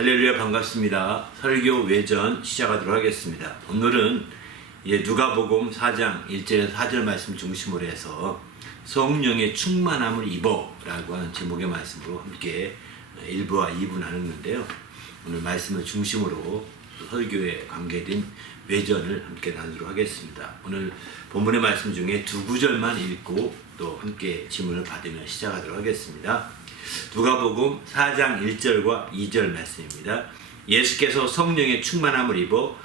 할렐루야, 반갑습니다. 설교 외전 시작하도록 하겠습니다. 오늘은 누가복음 4장 1절에서 4절 말씀 중심으로 해서 성령의 충만함을 입어 라고 하는 제목의 말씀으로 함께 1부와 2부 나누는데요. 오늘 말씀을 중심으로 설교에 관계된 외전을 함께 나누도록 하겠습니다. 오늘 본문의 말씀 중에 두 구절만 읽고 또 함께 질문을 받으며 시작하도록 하겠습니다. 누가복음 4장 1절과 2절 말씀입니다. 예수께서 성령의 충만함을 입어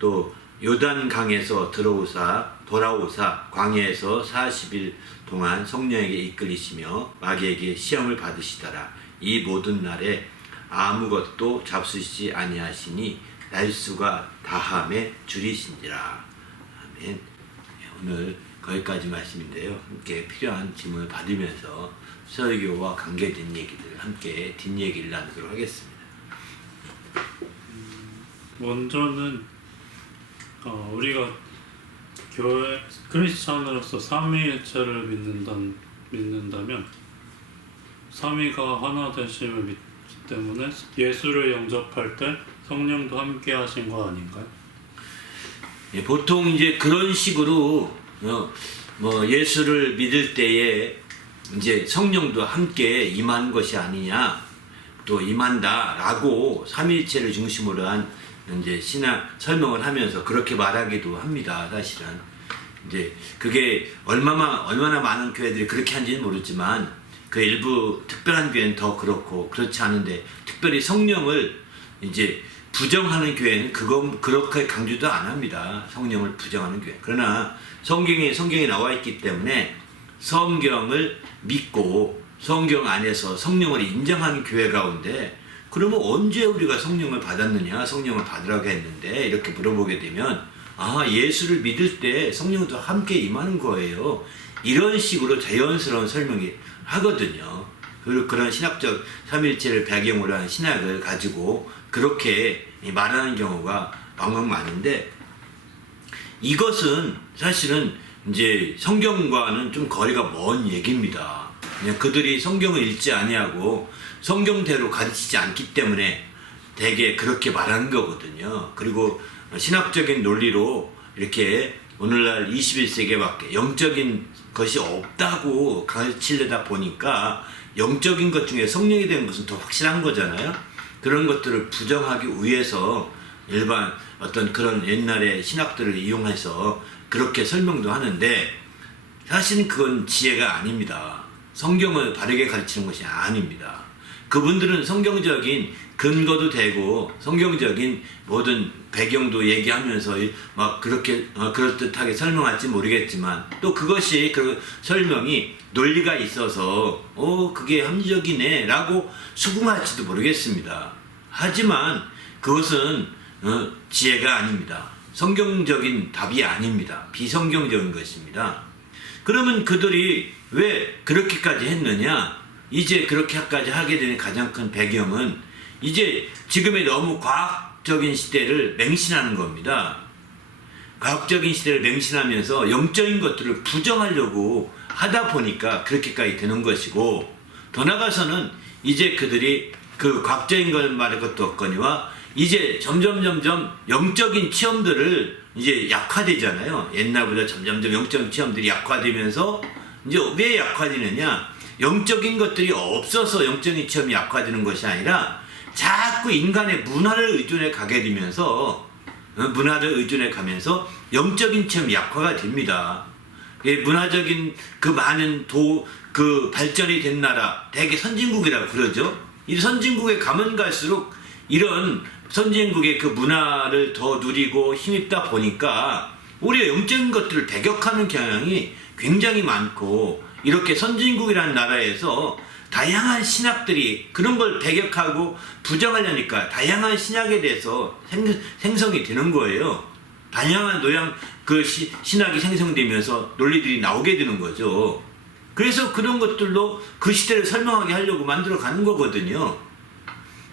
또 요단강에서 돌아오사 광야에서 40일 동안 성령에게 이끌리시며 마귀에게 시험을 받으시더라. 이 모든 날에 아무것도 잡수시지 아니하시니 날수가 다함에 줄이신지라. 아멘. 오늘 거기까지 말씀인데요. 함께 필요한 질문을 받으면서 설교와 관계된 얘기들을 함께 뒷얘기를 나누도록 하겠습니다. 먼저는 우리가 교회 크리스찬으로서 삼위일체를 믿는다면 삼위가 하나 되심을 믿기 때문에 예수를 영접할 때 성령도 함께 하신 거 아닌가요? 예, 보통 이제 그런 식으로 예수를 믿을 때에 이제 성령도 함께 임하는 것이 아니냐, 또 임한다라고 삼위일체를 중심으로 한 이제 신학 설명을 하면서 그렇게 말하기도 합니다. 사실은 이제 그게 얼마나 많은 교회들이 그렇게 한지는 모르지만 그 일부 특별한 교회는 더 그렇고, 그렇지 않은데 특별히 성령을 이제 부정하는 교회는 그렇게 강조도 안 합니다. 성령을 부정하는 교회. 그러나 성경에 나와 있기 때문에 성경을 믿고 성경 안에서 성령을 인정하는 교회 가운데, 그러면 언제 우리가 성령을 받았느냐, 성령을 받으라고 했는데 이렇게 물어보게 되면 예수를 믿을 때 성령도 함께 임하는 거예요. 이런 식으로 자연스러운 설명이 하거든요. 그리고 그런 신학적 삼위일체를 배경으로 한 신학을 가지고 그렇게 말하는 경우가 왕왕 많은데, 이것은 사실은 이제 성경과는 좀 거리가 먼 얘기입니다. 그냥 그들이 성경을 읽지 아니하고 성경대로 가르치지 않기 때문에 대개 그렇게 말하는 거거든요. 그리고 신학적인 논리로 이렇게 오늘날 21세기밖에 영적인 것이 없다고 가르치려다 보니까 영적인 것 중에 성령이 되는 것은 더 확실한 거잖아요. 그런 것들을 부정하기 위해서 일반 어떤 그런 옛날의 신학들을 이용해서 그렇게 설명도 하는데, 사실은 그건 지혜가 아닙니다. 성경을 바르게 가르치는 것이 아닙니다. 그분들은 성경적인 근거도 되고 성경적인 모든 배경도 얘기하면서 막 그렇게 그럴듯하게 설명할지 모르겠지만, 또 그것이 그 설명이 논리가 있어서 그게 합리적이네 라고 수긍할지도 모르겠습니다. 하지만 그것은 지혜가 아닙니다. 성경적인 답이 아닙니다. 비성경적인 것입니다. 그러면 그들이 왜 그렇게까지 했느냐? 이제 그렇게까지 하게 되는 가장 큰 배경은 이제 지금의 너무 과학적인 시대를 맹신하는 겁니다. 과학적인 시대를 맹신하면서 영적인 것들을 부정하려고 하다 보니까 그렇게까지 되는 것이고, 더 나아가서는 이제 그들이 그 과학적인 걸 말할 것도 없거니와 이제 점점 영적인 체험들을 이제 약화되잖아요. 옛날보다 점점 영적인 체험들이 약화되면서 이제 왜 약화되느냐? 영적인 것들이 없어서 영적인 체험이 약화되는 것이 아니라 자꾸 인간의 문화를 의존해 가게 되면서 영적인 체험이 약화가 됩니다. 문화적인 그 많은 그 발전이 된 나라, 대개 선진국이라고 그러죠. 이 선진국에 가면 갈수록 이런 선진국의 그 문화를 더 누리고 힘입다 보니까 우리가 영적인 것들을 배격하는 경향이 굉장히 많고, 이렇게 선진국이라는 나라에서 다양한 신학들이 그런 걸 배격하고 부정하려니까 다양한 신학에 대해서 생성이 되는 거예요. 다양한 신학이 생성되면서 논리들이 나오게 되는 거죠. 그래서 그런 것들로 그 시대를 설명하게 하려고 만들어 가는 거거든요.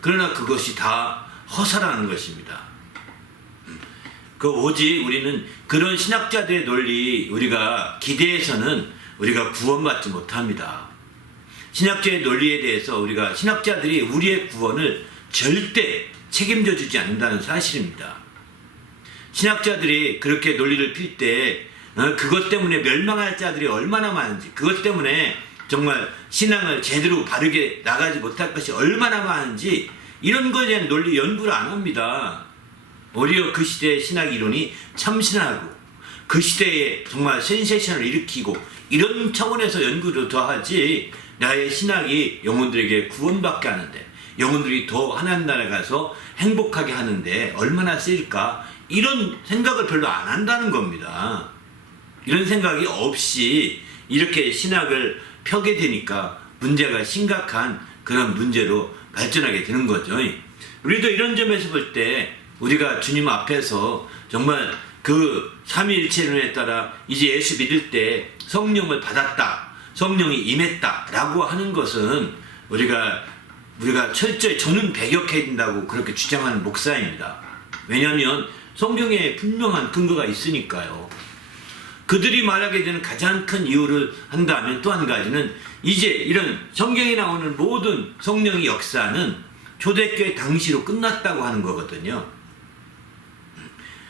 그러나 그것이 다 허사라는 것입니다. 오직 우리는 그런 신학자들의 논리 우리가 기대해서는 우리가 구원받지 못합니다. 신학자의 논리에 대해서 신학자들이 우리의 구원을 절대 책임져 주지 않는다는 사실입니다. 신학자들이 그렇게 논리를 필 때 그것 때문에 멸망할 자들이 얼마나 많은지, 그것 때문에 정말 신앙을 제대로 바르게 나가지 못할 것이 얼마나 많은지 이런 것에 대한 논리 연구를 안 합니다. 오히려 그 시대의 신학 이론이 참신하고 그 시대에 정말 센세이션을 일으키고 이런 차원에서 연구를 더 하지, 나의 신학이 영혼들에게 구원받게 하는데, 영혼들이 더 하나님 나라에 가서 행복하게 하는데 얼마나 쓰일까, 이런 생각을 별로 안 한다는 겁니다. 이런 생각이 없이 이렇게 신학을 펴게 되니까 문제가 심각한 그런 문제로 발전하게 되는 거죠. 우리도 이런 점에서 볼 때 우리가 주님 앞에서 정말 그 삼위일체론에 따라 이제 예수 믿을 때 성령을 받았다, 성령이 임했다 라고 하는 것은 우리가 철저히 저는 배격해야 된다고 그렇게 주장하는 목사입니다. 왜냐하면 성경에 분명한 근거가 있으니까요. 그들이 말하게 되는 가장 큰 이유를 한다면 또 한 가지는 이제 이런 성경에 나오는 모든 성령의 역사는 초대교회 당시로 끝났다고 하는 거거든요.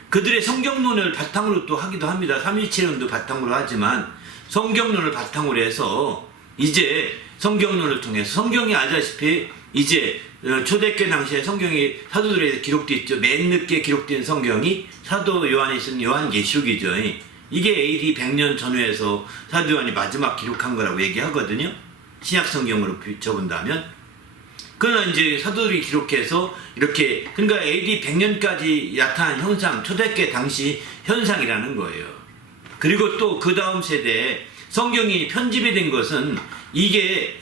그들의 성경론을 바탕으로 또 하기도 합니다. 삼위일체론도 바탕으로 하지만 성경론을 바탕으로 해서 이제 성경론을 통해서 성경이 알다시피 이제 초대교회 당시에 성경이 사도들에게 기록되어 있죠. 맨 늦게 기록된 성경이 사도 요한이 쓴 요한계시록이죠. 이게 AD 100년 전후에서 사도 요한이 마지막 기록한 거라고 얘기하거든요. 신약 성경으로 비춰본다면. 그러나 이제 사도들이 기록해서 이렇게, 그러니까 AD 100년까지 나타난 현상, 초대교회 당시 현상이라는 거예요. 그리고 또 그 다음 세대에 성경이 편집이 된 것은 이게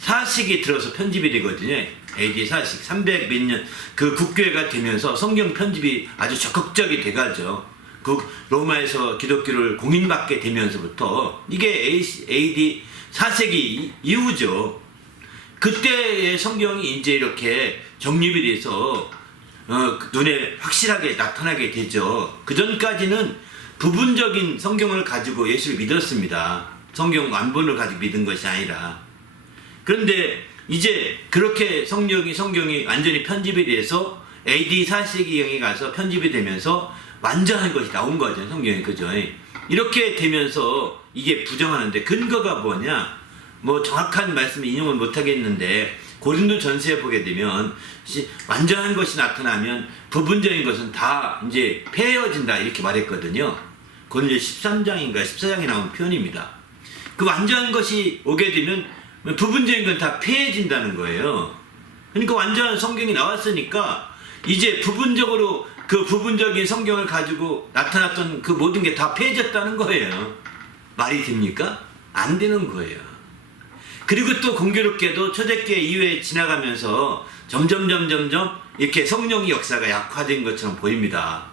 4세기 들어서 편집이 되거든요. AD 4세기 300 몇 년 그 국교회가 되면서 성경 편집이 아주 적극적이 돼가죠. 그 로마에서 기독교를 공인받게 되면서부터 이게 AD 4세기 이후죠. 그때의 성경이 이제 이렇게 정립이 돼서 눈에 확실하게 나타나게 되죠. 그 전까지는 부분적인 성경을 가지고 예수를 믿었습니다. 성경 완본을 가지고 믿은 것이 아니라. 그런데 이제 그렇게 성경이 완전히 편집이 돼서 AD 4세기경에 가서 편집이 되면서 완전한 것이 나온 거죠. 성경이. 그죠? 이렇게 되면서 이게 부정하는데 근거가 뭐냐? 뭐 정확한 말씀을 인용을 못 하겠는데 고린도 전서에 보게 되면 완전한 것이 나타나면 부분적인 것은 다 이제 폐해진다 이렇게 말했거든요. 고린도 13장인가 14장에 나온 표현입니다. 그 완전한 것이 오게 되면 부분적인 건 다 폐해진다는 거예요. 그러니까 완전한 성경이 나왔으니까 이제 부분적으로 그 부분적인 성경을 가지고 나타났던 그 모든 게 다 폐해졌다는 거예요. 말이 됩니까? 안 되는 거예요. 그리고 또 공교롭게도 초대교회 이후에 지나가면서 점점 이렇게 성령의 역사가 약화된 것처럼 보입니다.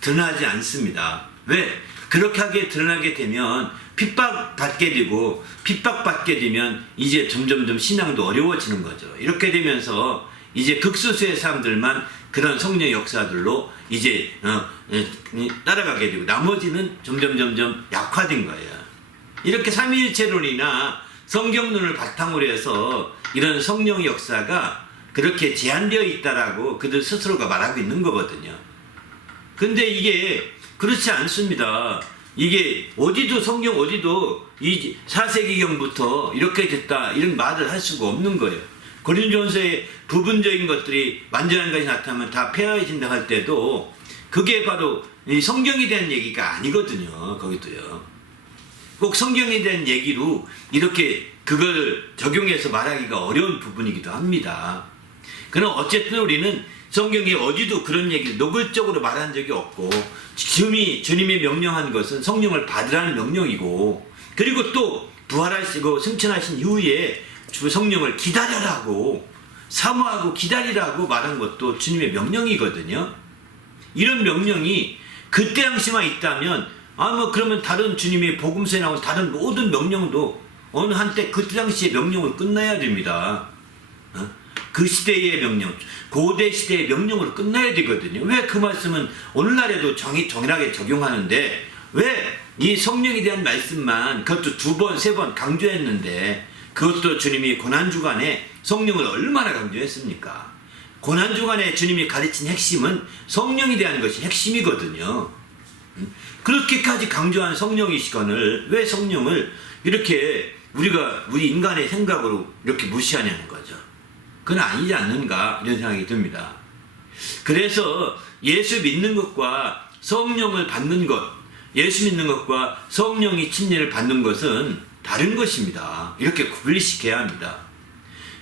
드러나지 않습니다. 왜? 그렇게 하게 드러나게 되면 핍박받게 되고, 핍박받게 되면 이제 점점 신앙도 어려워지는 거죠. 이렇게 되면서 이제 극소수의 사람들만 그런 성령의 역사들로 이제 따라가게 되고 나머지는 점점 약화된 거예요. 이렇게 삼위일체론이나 성경론을 바탕으로 해서 이런 성령의 역사가 그렇게 제한되어 있다라고 그들 스스로가 말하고 있는 거거든요. 근데 이게 그렇지 않습니다. 이게 어디도 성경 어디도 이 4세기경부터 이렇게 됐다 이런 말을 할 수가 없는 거예요. 고린도전서의 부분적인 것들이 완전한 것이 나타나면 다 폐허해진다 할 때도 그게 바로 이 성경에 대한 얘기가 아니거든요. 거기도요. 꼭 성경에 대한 얘기로 이렇게 그걸 적용해서 말하기가 어려운 부분이기도 합니다. 그러나 어쨌든 우리는 성경에 어디도 그런 얘기를 노골적으로 말한 적이 없고, 주님이 명령한 것은 성령을 받으라는 명령이고, 그리고 또 부활하시고 승천하신 이후에 주 성령을 기다려라고, 사모하고 기다리라고 말한 것도 주님의 명령이거든요. 이런 명령이 그때 당시만 있다면 그러면 다른 주님의 복음서에 나온 다른 모든 명령도 어느 한때 그때 당시의 명령으로 끝나야 됩니다. 그 시대의 명령, 고대 시대의 명령으로 끝나야 되거든요. 왜 그 말씀은 오늘날에도 정확하게 적용하는데 왜 이 성령에 대한 말씀만 그것도 2번, 3번 강조했는데, 그것도 주님이 고난주간에 성령을 얼마나 강조했습니까? 고난주간에 주님이 가르친 핵심은 성령에 대한 것이 핵심이거든요. 그렇게까지 강조한 성령이시거늘 왜 성령을 이렇게 우리 인간의 생각으로 이렇게 무시하냐는 거죠. 그건 아니지 않는가 이런 생각이 듭니다. 그래서 예수 믿는 것과 성령을 받는 것, 예수 믿는 것과 성령이 침례를 받는 것은 다른 것입니다. 이렇게 분리시켜야 합니다.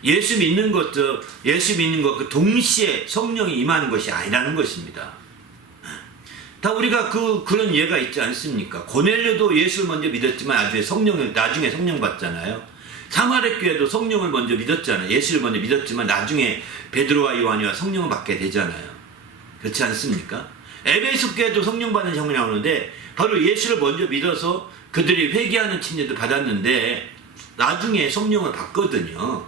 예수 믿는 것 그 동시에 성령이 임하는 것이 아니라는 것입니다. 다 우리가 그런 예가 있지 않습니까? 고넬료도 예수를 먼저 믿었지만 나중에 성령 받잖아요. 사마리 교회도 성령을 먼저 믿었잖아요. 예수를 먼저 믿었지만 나중에 베드로와 요한이와 성령을 받게 되잖아요. 그렇지 않습니까? 에베소 교회도 성령 받는 장면이 나오는데 바로 예수를 먼저 믿어서 그들이 회개하는 침례도 받았는데 나중에 성령을 받거든요.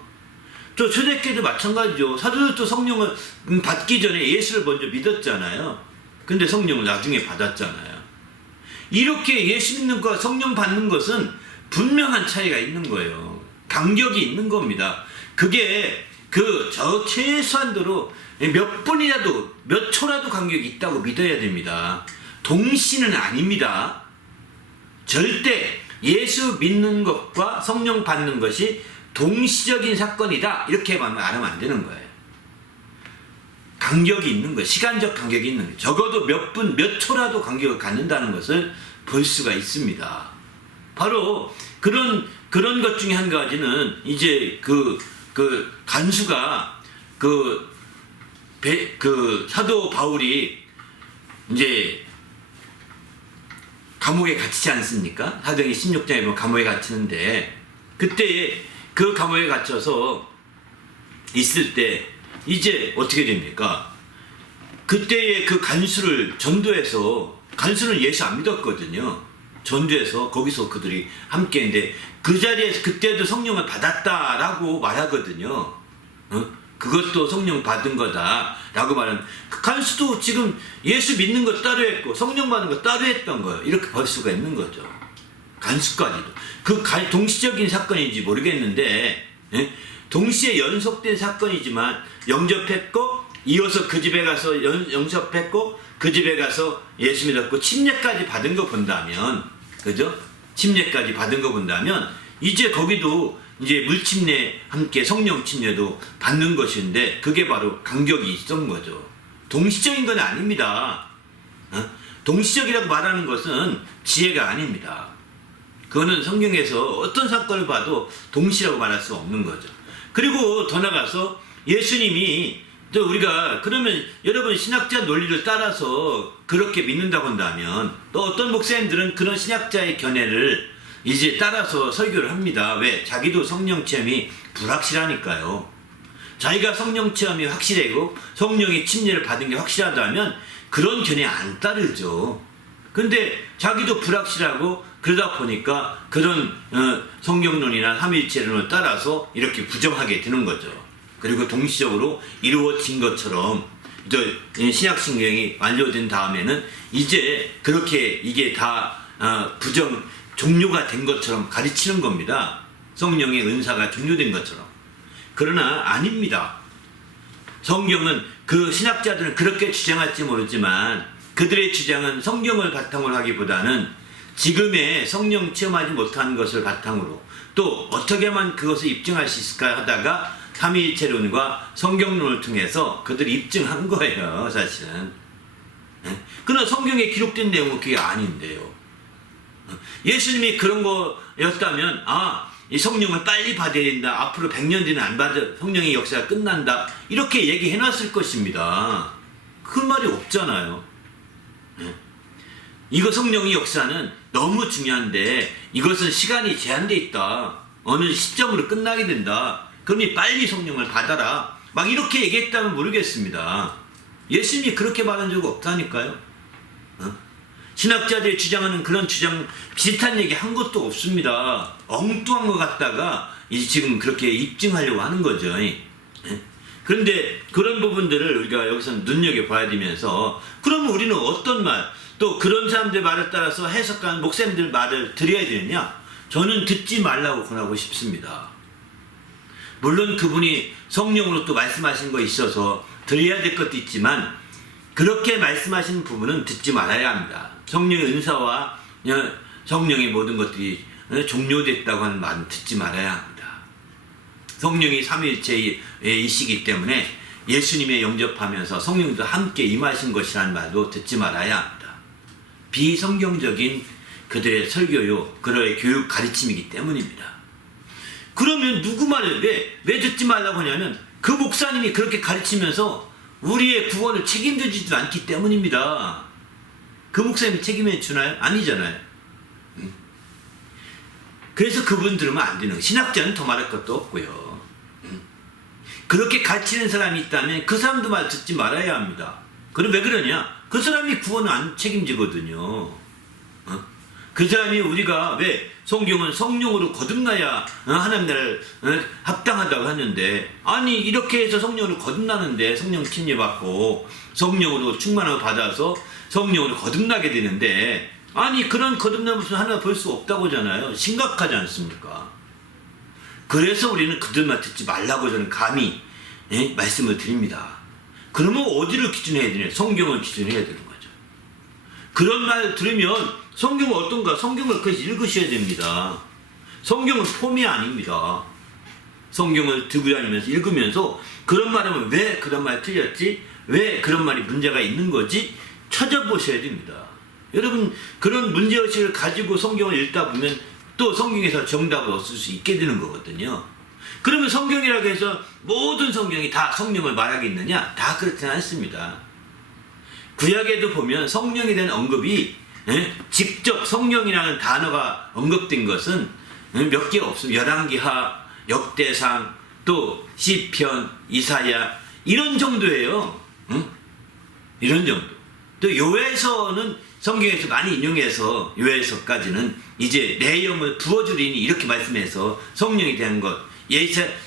또 초대교회도 마찬가지죠. 사도들도 성령을 받기 전에 예수를 먼저 믿었잖아요. 근데 성령을 나중에 받았잖아요. 이렇게 예수 믿는 것과 성령 받는 것은 분명한 차이가 있는 거예요. 간격이 있는 겁니다. 그게 최소한도로 몇 분이라도 몇 초라도 간격이 있다고 믿어야 됩니다. 동시는 아닙니다. 절대 예수 믿는 것과 성령 받는 것이 동시적인 사건이다 이렇게 말하면 안 되는 거예요. 간격이 있는 거예요. 시간적 간격이 있는 거예요. 적어도 몇 분, 몇 초라도 간격을 갖는다는 것을 볼 수가 있습니다. 바로 그런 것 중에 한 가지는 이제 간수가 사도 바울이 이제 감옥에 갇히지 않습니까? 사도행전 16장에 보면 감옥에 갇히는데 그때 그 감옥에 갇혀서 있을 때 이제 어떻게 됩니까? 그때의 그 간수를 전도해서 간수는 예수 안 믿었거든요. 전도해서 거기서 그들이 함께 했는데 그 자리에서 그때도 성령을 받았다라고 말하거든요. 그것도 성령 받은 거다라고 말하는 그 간수도 지금 예수 믿는 거 따로 했고 성령 받는 거 따로 했던 거예요. 이렇게 볼 수가 있는 거죠. 간수까지도 동시적인 사건인지 모르겠는데 동시에 연속된 사건이지만 영접했고 이어서 그 집에 가서 영접했고 그 집에 가서 예수 믿었고 침례까지 받은 거 본다면 그죠? 침례까지 받은 거 본다면 이제 거기도 이제 물침례 함께 성령 침례도 받는 것인데 그게 바로 간격이 있던 거죠. 동시적인 건 아닙니다. 동시적이라고 말하는 것은 지혜가 아닙니다. 그거는 성경에서 어떤 사건을 봐도 동시라고 말할 수 없는 거죠. 그리고 더 나가서 예수님이 또 우리가 그러면 여러분 신학자 논리를 따라서 그렇게 믿는다고 한다면 또 어떤 목사님들은 그런 신학자의 견해를 이제 따라서 설교를 합니다. 왜? 자기도 성령 체험이 불확실하니까요. 자기가 성령 체험이 확실하고 성령의 침례를 받은 게 확실하다면 그런 견해 안 따르죠. 근데 자기도 불확실하고 그러다 보니까 그런 성경론이나 삼위일체론을 따라서 이렇게 부정하게 되는 거죠. 그리고 동시적으로 이루어진 것처럼 신약성경이 완료된 다음에는 이제 그렇게 이게 다 종료가 된 것처럼 가르치는 겁니다. 성령의 은사가 종료된 것처럼. 그러나 아닙니다. 성경은 그 신학자들은 그렇게 주장할지 모르지만 그들의 주장은 성경을 바탕으로 하기보다는 지금의 성령 체험하지 못한 것을 바탕으로 또 어떻게만 그것을 입증할 수 있을까 하다가 삼위일체론과 성경론을 통해서 그들이 입증한 거예요. 사실은. 그러나 성경에 기록된 내용은 그게 아닌데요. 예수님이 그런 거였다면 이 성령을 빨리 받아야 된다. 앞으로 100년 뒤는 안 받아 성령의 역사가 끝난다. 이렇게 얘기해놨을 것입니다. 그 말이 없잖아요. 이거 성령의 역사는 너무 중요한데 이것은 시간이 제한돼 있다. 어느 시점으로 끝나게 된다. 그러니 빨리 성령을 받아라. 막 이렇게 얘기했다면 모르겠습니다. 예수님이 그렇게 말한 적 없다니까요. 신학자들이 주장하는 그런 비슷한 얘기 한 것도 없습니다. 엉뚱한 것 같다가 이제 지금 그렇게 입증하려고 하는 거죠. 그런데 그런 부분들을 우리가 여기서 눈여겨봐야 되면서 그러면 우리는 어떤 말, 또 그런 사람들 말을 따라서 해석하는 목사님들 말을 드려야 되느냐? 저는 듣지 말라고 권하고 싶습니다. 물론 그분이 성령으로 또 말씀하신 거 있어서 드려야 될 것도 있지만 그렇게 말씀하시는 부분은 듣지 말아야 합니다. 성령의 은사와 성령의 모든 것들이 종료됐다고 하는 말은 듣지 말아야 합니다. 성령이 삼위일체이시기 때문에 예수님에 영접하면서 성령도 함께 임하신 것이라는 말도 듣지 말아야 합니다. 비성경적인 그들의 설교요, 그들의 교육 가르침이기 때문입니다. 그러면 누구 말을 왜 듣지 말라고 하냐면 그 목사님이 그렇게 가르치면서 우리의 구원을 책임져주지도 않기 때문입니다. 그 목사님이 책임져 주나요? 아니잖아요. 그래서 그분 들으면 안 되는 거예요. 신학자는 더 말할 것도 없고요. 그렇게 가르치는 사람이 있다면 그 사람도 말 듣지 말아야 합니다. 그럼 왜 그러냐? 그 사람이 구원을 안 책임지거든요. 그 사람이 우리가 왜 성경은 성령으로 거듭나야 하나님 나라를 합당하다고 하는데, 아니 이렇게 해서 성령으로 거듭나는데 성령 침례받고 성령으로 충만함을 받아서 성령으로 거듭나게 되는데, 아니 그런 거듭남을 하나 볼 수 없다고 하잖아요. 심각하지 않습니까? 그래서 우리는 그들만 듣지 말라고 저는 감히 말씀을 드립니다. 그러면 어디를 기준해야 되냐? 성경을 기준해야 되는 거죠. 그런 말 들으면 성경은 어떤가? 성경을 그래서 읽으셔야 됩니다. 성경은 폼이 아닙니다. 성경을 들고 다니면서 읽으면서 그런 말하면 왜 그런 말이 틀렸지? 왜 그런 말이 문제가 있는 거지? 찾아보셔야 됩니다. 여러분 그런 문제의식을 가지고 성경을 읽다 보면 또 성경에서 정답을 얻을 수 있게 되는 거거든요. 그러면 성경이라고 해서 모든 성경이 다 성령을 말하겠느냐? 다 그렇지는 않습니다. 구약에도 보면 성령에 대한 언급이 직접 성령이라는 단어가 언급된 것은 몇 개 없습니다. 열왕기하, 역대상, 또 시편, 이사야 이런 정도예요. 이런 정도. 또 요에서는 성경에서 많이 인용해서 요에서까지는 이제 내 영을 부어주리니 이렇게 말씀해서 성령에 대한 것,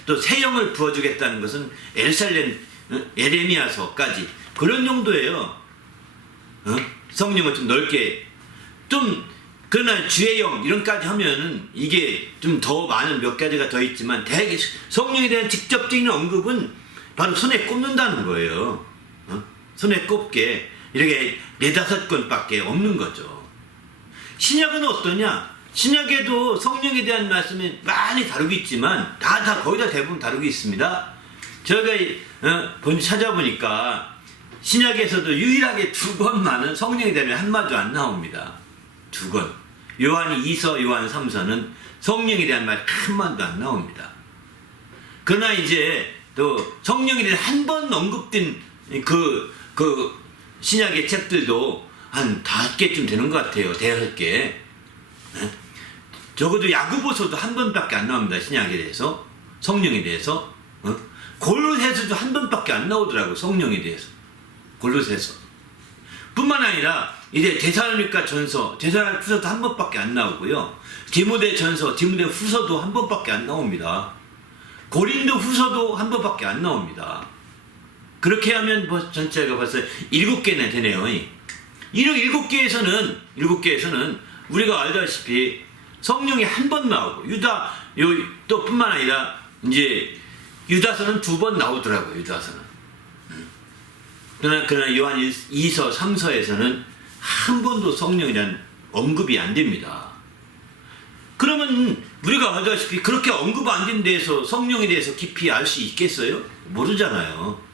또 새 영을 부어주겠다는 것은 에르살렘 에레미야서까지 그런 정도예요. 성령을 좀 넓게 좀 그러나 주의 영 이런까지 하면은 이게 좀 더 많은 몇 가지가 더 있지만 대개 성령에 대한 직접적인 언급은 바로 손에 꼽는다는 거예요. 손에 꼽게 이렇게 4-5권밖에 없는 거죠. 신약은 어떠냐? 신약에도 성령에 대한 말씀이 많이 다루고 있지만 거의 다 대부분 다루고 있습니다. 저희가 찾아보니까 신약에서도 유일하게 2권만은 성령에 대한 한마디도 안 나옵니다. 2권. 요한 2서, 요한 3서는 성령에 대한 말 한마디도 안 나옵니다. 그러나 이제 또 성령에 대한 한 번 언급된 그 신약의 책들도 한 5개쯤 되는 것 같아요. 5개. 적어도 야고보서도 한 번밖에 안 나옵니다. 신약에 대해서. 성령에 대해서. 골로새서도 한 번밖에 안 나오더라고요. 성령에 대해서. 골로새서. 뿐만 아니라 이제 데살로니가 전서, 데살로니가 후서도 한 번밖에 안 나오고요. 디모데 전서, 디모데 후서도 한 번밖에 안 나옵니다. 고린도 후서도 한 번밖에 안 나옵니다. 그렇게 하면 전체가 벌써 7개나 되네요. 이런 7개에서는 우리가 알다시피 성령이 한 번 나오고 또 뿐만 아니라 이제 유다서는 2번 나오더라고요. 유다서는. 그러나 요한 2서, 3서에서는 한 번도 성령이라는 언급이 안 됩니다. 그러면 우리가 알다시피 그렇게 언급 안 된 데에서 성령에 대해서 깊이 알 수 있겠어요? 모르잖아요.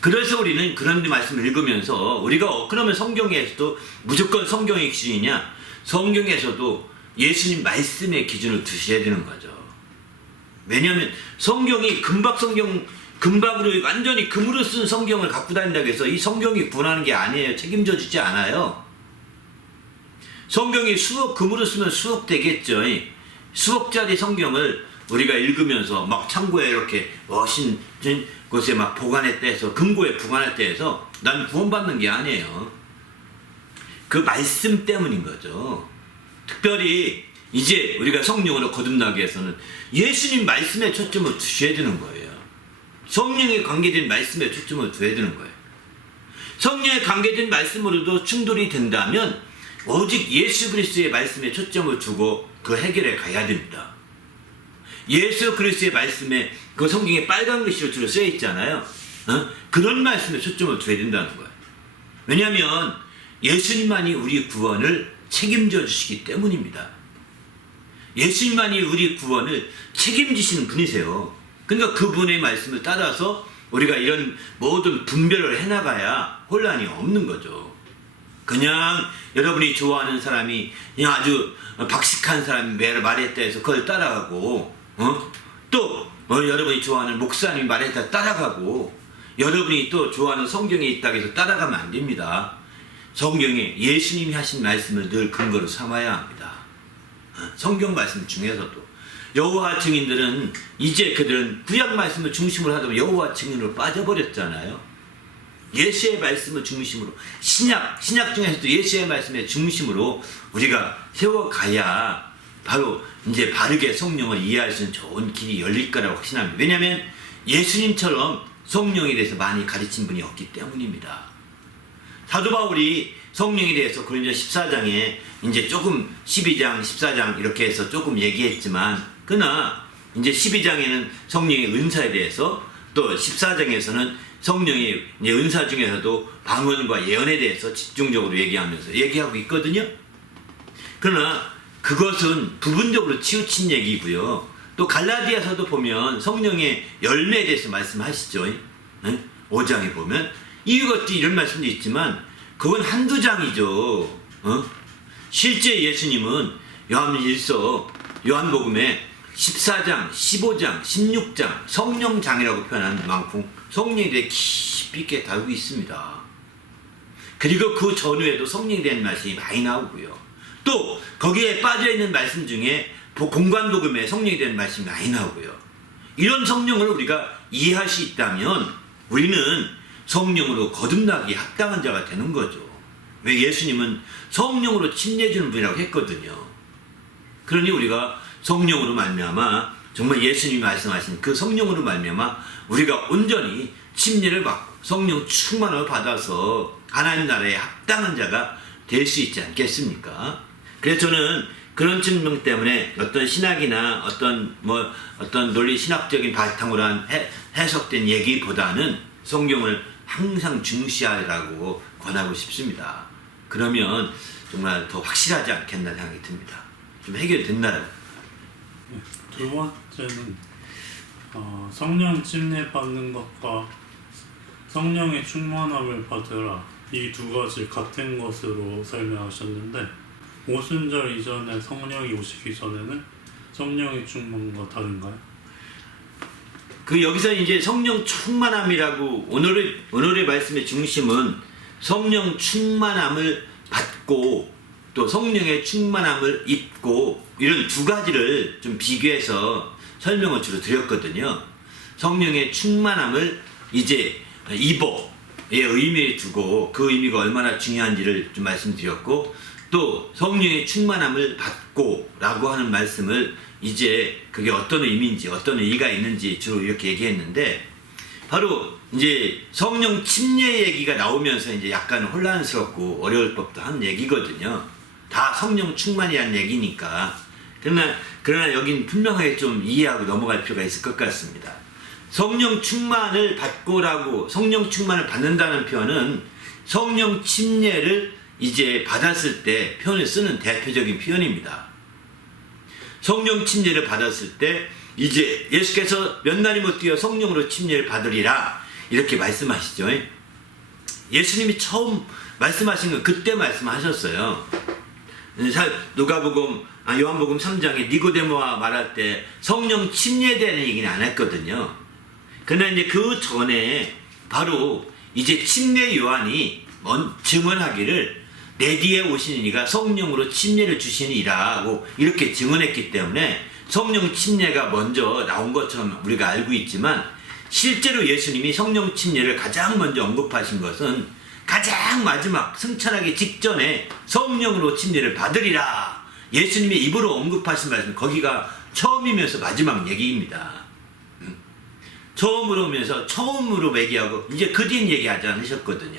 그래서 우리는 그런 말씀을 읽으면서 우리가 그러면 성경에서도 무조건 성경의 기준이냐? 성경에서도 예수님 말씀의 기준을 두셔야 되는 거죠. 왜냐하면 성경이 금박으로 완전히 금으로 쓴 성경을 갖고 다닌다고 해서 이 성경이 구원하는 게 아니에요. 책임져 주지 않아요. 성경이 금으로 쓰면 수억 되겠죠. 수억짜리 성경을 우리가 읽으면서 막 창고에 이렇게 멋진 곳에 막 보관했다 해서 금고에 보관했다 해서 난 구원받는 게 아니에요. 그 말씀 때문인 거죠. 특별히 이제 우리가 성령으로 거듭나기 위해서는 예수님 말씀에 초점을 두셔야 되는 거예요. 성령에 관계된 말씀에 초점을 둬야 되는 거예요. 성령에 관계된 말씀으로도 충돌이 된다면 오직 예수 그리스도의 말씀에 초점을 두고 그 해결에 가야 됩니다. 예수 그리스도의 말씀에 그 성경에 빨간 글씨로 주로 쓰여 있잖아요. 그런 말씀에 초점을 둬야 된다는 거예요. 왜냐하면 예수님만이 우리 구원을 책임져 주시기 때문입니다. 예수님만이 우리 구원을 책임지시는 분이세요. 그러니까 그분의 말씀을 따라서 우리가 이런 모든 분별을 해나가야 혼란이 없는 거죠. 그냥 여러분이 좋아하는 사람이 그냥 아주 박식한 사람이 말했다 해서 그걸 따라가고, 또 여러분이 좋아하는 목사님이 말했다 따라가고, 여러분이 또 좋아하는 성경에 있다고 해서 따라가면 안 됩니다. 성경에 예수님이 하신 말씀을 늘 근거로 삼아야 합니다. 성경 말씀 중에서도 여호와 증인들은 이제 그들은 구약 말씀을 중심으로 하다 보면 여호와 증인으로 빠져버렸잖아요. 예수의 말씀을 중심으로 신약 중에서도 예수의 말씀의 중심으로 우리가 세워가야 바로 이제 바르게 성령을 이해할 수 있는 좋은 길이 열릴 거라고 확신합니다. 왜냐하면 예수님처럼 성령에 대해서 많이 가르친 분이 없기 때문입니다. 사도 바울이 성령에 대해서 고린도 14장에 이제 조금 12장, 14장 이렇게 해서 조금 얘기했지만, 그러나 이제 12장에는 성령의 은사에 대해서, 또 14장에서는 성령의 은사 중에서도 방언과 예언에 대해서 집중적으로 얘기하고 있거든요. 그러나 그것은 부분적으로 치우친 얘기고요. 또 갈라디아서도 보면 성령의 열매에 대해서 말씀하시죠. 5장에 보면 이것도 이런 말씀도 있지만 그건 한두 장이죠. 실제 예수님은 요한복음에 14장, 15장, 16장 성령장이라고 표현하는 만큼 성령에 대해 깊이 있게 다루고 있습니다. 그리고 그 전후에도 성령에 대한 말씀이 많이 나오고요. 또 거기에 빠져있는 말씀 중에 공관복음에 성령에 대한 말씀이 많이 나오고요. 이런 성령을 우리가 이해할 수 있다면 우리는 성령으로 거듭나기 합당한 자가 되는 거죠. 왜? 예수님은 성령으로 침례주는 분이라고 했거든요. 그러니 우리가 성령으로 말미암아 정말 예수님이 말씀하신 그 성령으로 말미암아 우리가 온전히 침례를 받고 성령 충만을 받아서 하나님 나라에 합당한 자가 될 수 있지 않겠습니까? 그래서 저는 그런 측면 때문에 어떤 신학이나 어떤 논리 신학적인 바탕으로 한 해석된 얘기보다는 성경을 항상 중시하라고 권하고 싶습니다. 그러면 정말 더 확실하지 않겠나 생각이 듭니다. 좀 해결됐나요? 두 번째는 성령 침례 받는 것과 성령의 충만함을 받으라, 이 두 가지 같은 것으로 설명하셨는데, 오순절 이전에 성령이 오시기 전에는 성령의 충만과 다른가요? 여기서 이제 성령 충만함이라고, 오늘의 말씀의 중심은 성령 충만함을 받고 또 성령의 충만함을 입고, 이런 두 가지를 좀 비교해서 설명을 주로 드렸거든요. 성령의 충만함을 이제 입어의 의미에 두고 그 의미가 얼마나 중요한지를 좀 말씀드렸고, 또 성령의 충만함을 받고 라고 하는 말씀을 이제 그게 어떤 의미인지 어떤 의의가 있는지 주로 이렇게 얘기했는데, 바로 이제 성령 침례 얘기가 나오면서 이제 약간 혼란스럽고 어려울 법도 한 얘기거든요. 다 성령 충만이라는 얘기니까. 그러나 여긴 분명하게 좀 이해하고 넘어갈 필요가 있을 것 같습니다. 성령 충만을 받고라고, 성령 충만을 받는다는 표현은 성령 침례를 이제 받았을 때 표현을 쓰는 대표적인 표현입니다. 성령 침례를 받았을 때 이제 예수께서 몇 날이 못 뛰어 성령으로 침례를 받으리라 이렇게 말씀하시죠. 예수님이 처음 말씀하신 건 그때 말씀하셨어요. 요한복음 3장에 니고데모와 말할 때 성령 침례에 대한 얘기는 안 했거든요. 그러나 이제 그 전에 바로 이제 침례 요한이 증언하기를 내 뒤에 오시는 이가 성령으로 침례를 주시니라고 이렇게 증언했기 때문에 성령 침례가 먼저 나온 것처럼 우리가 알고 있지만, 실제로 예수님이 성령 침례를 가장 먼저 언급하신 것은 가장 마지막 승천하기 직전에 성령으로 침례를 받으리라, 예수님이 입으로 언급하신 말씀, 거기가 처음이면서 마지막 얘기입니다. 처음으로 오면서 처음으로 얘기하고 이제 그 뒤엔 얘기하지 않으셨거든요.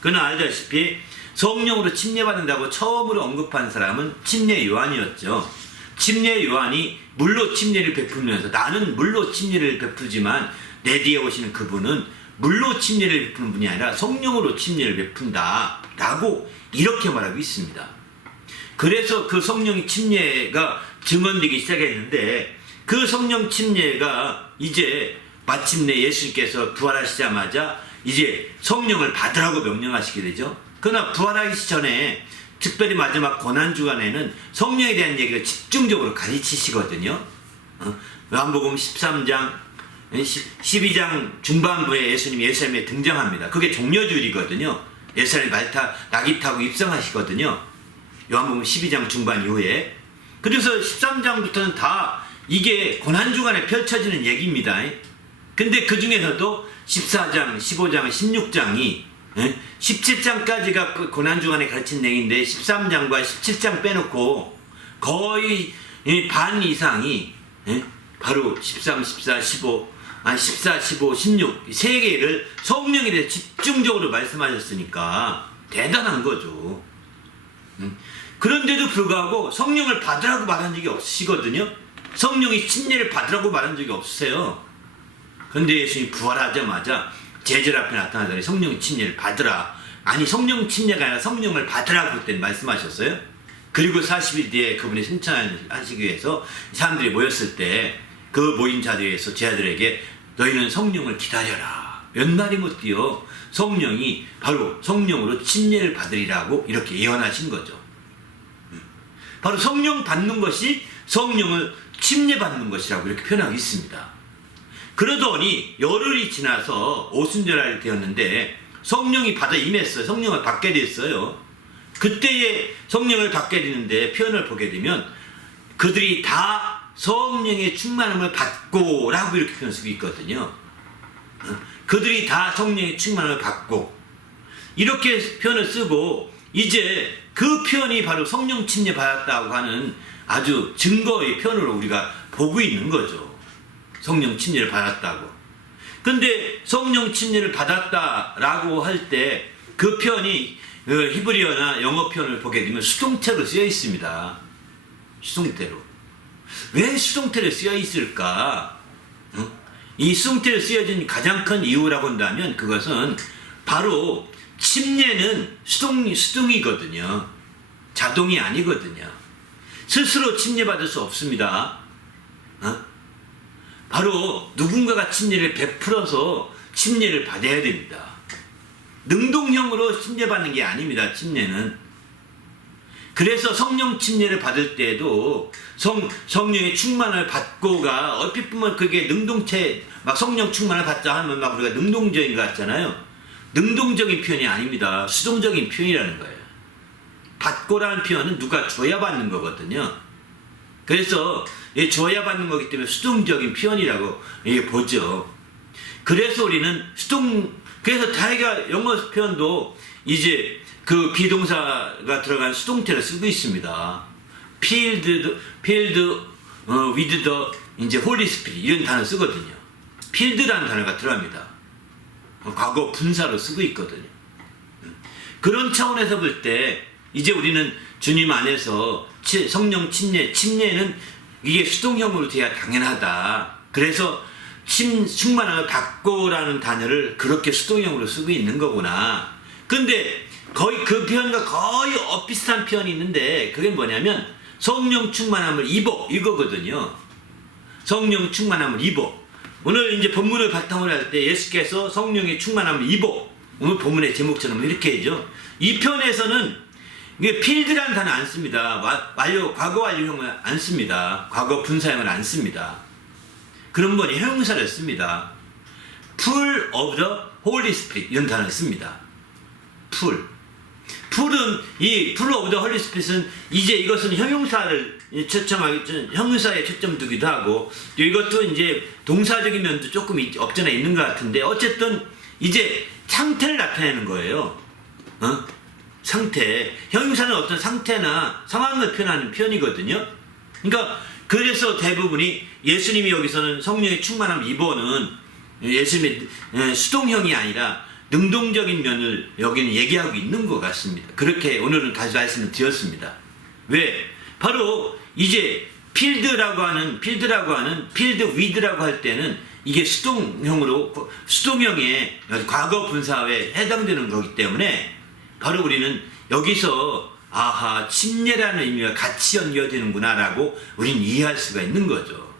그는 알다시피 성령으로 침례받는다고 처음으로 언급한 사람은 침례 요한이었죠. 침례 요한이 물로 침례를 베풀면서 나는 물로 침례를 베푸지만 내 뒤에 오시는 그분은 물로 침례를 베푸는 분이 아니라 성령으로 침례를 베푼다라고 이렇게 말하고 있습니다. 그래서 그 성령 침례가 증언되기 시작했는데 그 성령 침례가 이제 마침내 예수님께서 부활하시자마자 이제 성령을 받으라고 명령하시게 되죠. 그러나 부활하기 전에 특별히 마지막 고난주간에는 성령에 대한 얘기를 집중적으로 가르치시거든요. 요한복음 13장 12장 중반부에 예수님이 예루살렘에 등장합니다. 그게 종려주일이거든요. 예루살렘 낙이 타고 입성하시거든요. 요한복음 12장 중반 이후에. 그래서 13장부터는 다 이게 고난주간에 펼쳐지는 얘기입니다. 근데 그 중에서도 14장, 15장, 16장이 17장까지가 그 고난주간에 가르친 내용인데 13장과 17장 빼놓고 거의 반 이상이 바로 13, 14, 15, 16 세 개를 성령에 대해 집중적으로 말씀하셨으니까 대단한 거죠. 그런데도 불구하고 성령을 받으라고 말한 적이 없으시거든요. 성령이 침례를 받으라고 말한 적이 없으세요. 그런데 예수님이 부활하자마자 제자들 앞에 나타나더니 성령 침례를 받으라. 아니 성령 침례가 아니라 성령을 받으라고 그때 말씀하셨어요. 그리고 40일 뒤에 그분이 승천하시기 위해서 사람들이 모였을 때 그 모인 자리에서 제자들에게 너희는 성령을 기다려라. 몇 날이 못 뛰어 성령이 바로 성령으로 침례를 받으리라고 이렇게 예언하신 거죠. 바로 성령 받는 것이 성령을 침례 받는 것이라고 이렇게 표현하고 있습니다. 그러더니 열흘이 지나서 오순절날이 되었는데 성령이 받아 임했어요. 성령을 받게 됐어요. 그때에 성령을 받게 되는데 표현을 보게 되면 그들이 다 성령의 충만함을 받고 라고 이렇게 표현 쓰고 있거든요. 그들이 다 성령의 충만함을 받고 이렇게 표현을 쓰고 이제 그 표현이 바로 성령 침례 받았다고 하는 아주 증거의 표현으로 우리가 보고 있는 거죠. 성령 침례를 받았다고. 근데 성령 침례를 받았다라고 할 때 그 표현이 히브리어나 영어 표현을 보게 되면 수동태로 쓰여 있습니다. 수동태로. 왜 수동태로 쓰여 있을까? 이 수동태로 쓰여진 가장 큰 이유라고 한다면 그것은 바로 침례는 수동이거든요. 자동이 아니거든요. 스스로 침례받을 수 없습니다. 바로 누군가가 침례를 베풀어서 침례를 받아야 됩니다. 능동형으로 침례받는 게 아닙니다. 침례는. 그래서 성령 침례를 받을 때도 성령의 충만을 받고가 얼핏 보면 그게 능동체 막 성령 충만을 받자 하면 막 우리가 능동적인 것 같잖아요. 능동적인 표현이 아닙니다. 수동적인 표현이라는 거예요. 받고라는 표현은 누가 줘야 받는 거거든요. 그래서 줘야 받는 거기 때문에 수동적인 표현이라고 보죠. 그래서 우리는 그래서 다이가 영어 표현도 이제 그 비동사가 들어간 수동태를 쓰고 있습니다. filled with the 이제 Holy Spirit 이런 단어 쓰거든요. filled라는 단어가 들어갑니다. 과거 분사로 쓰고 있거든요. 그런 차원에서 볼 때 이제 우리는 주님 안에서 성령 침례는 이게 수동형으로 돼야 당연하다. 그래서 충만함을 받고라는 단어를 그렇게 수동형으로 쓰고 있는 거구나. 근데 거의 그 표현과 거의 비슷한 표현이 있는데 그게 뭐냐면 성령 충만함을 입어 이거거든요. 성령 충만함을 입어. 오늘 이제 본문을 바탕으로 할 때 예수께서 성령의 충만함을 입어. 오늘 본문의 제목처럼 이렇게 하죠. 이 편에서는 이게 필드라는 단어 안 씁니다. 과거 완료형을 안 씁니다. 과거 분사형을 안 씁니다. 그런 건 형용사를 씁니다. full of the Holy Spirit 이런 단어를 씁니다. 풀은 이 full of the Holy Spirit은 이제 이것은 형용사를 형용사에 초점 두기도 하고 이것도 이제 동사적인 면도 조금 없잖아 있는 것 같은데 어쨌든 이제 상태를 나타내는 거예요. 상태. 형용사는 어떤 상태나 상황을 표현하는 표현이거든요. 그러니까 그래서 대부분이 예수님이 여기서는 성령의 충만함 입어는 예수님의 수동형이 아니라 능동적인 면을 여기는 얘기하고 있는 것 같습니다. 그렇게 오늘은 다시 말씀을 드렸습니다. 왜? 바로 이제 필드 위드라고 할 때는 이게 수동형의 과거 분사에 해당되는 거기 때문에 바로 우리는 여기서 아하, 침례라는 의미가 같이 연결되는구나라고 우리는 이해할 수가 있는 거죠.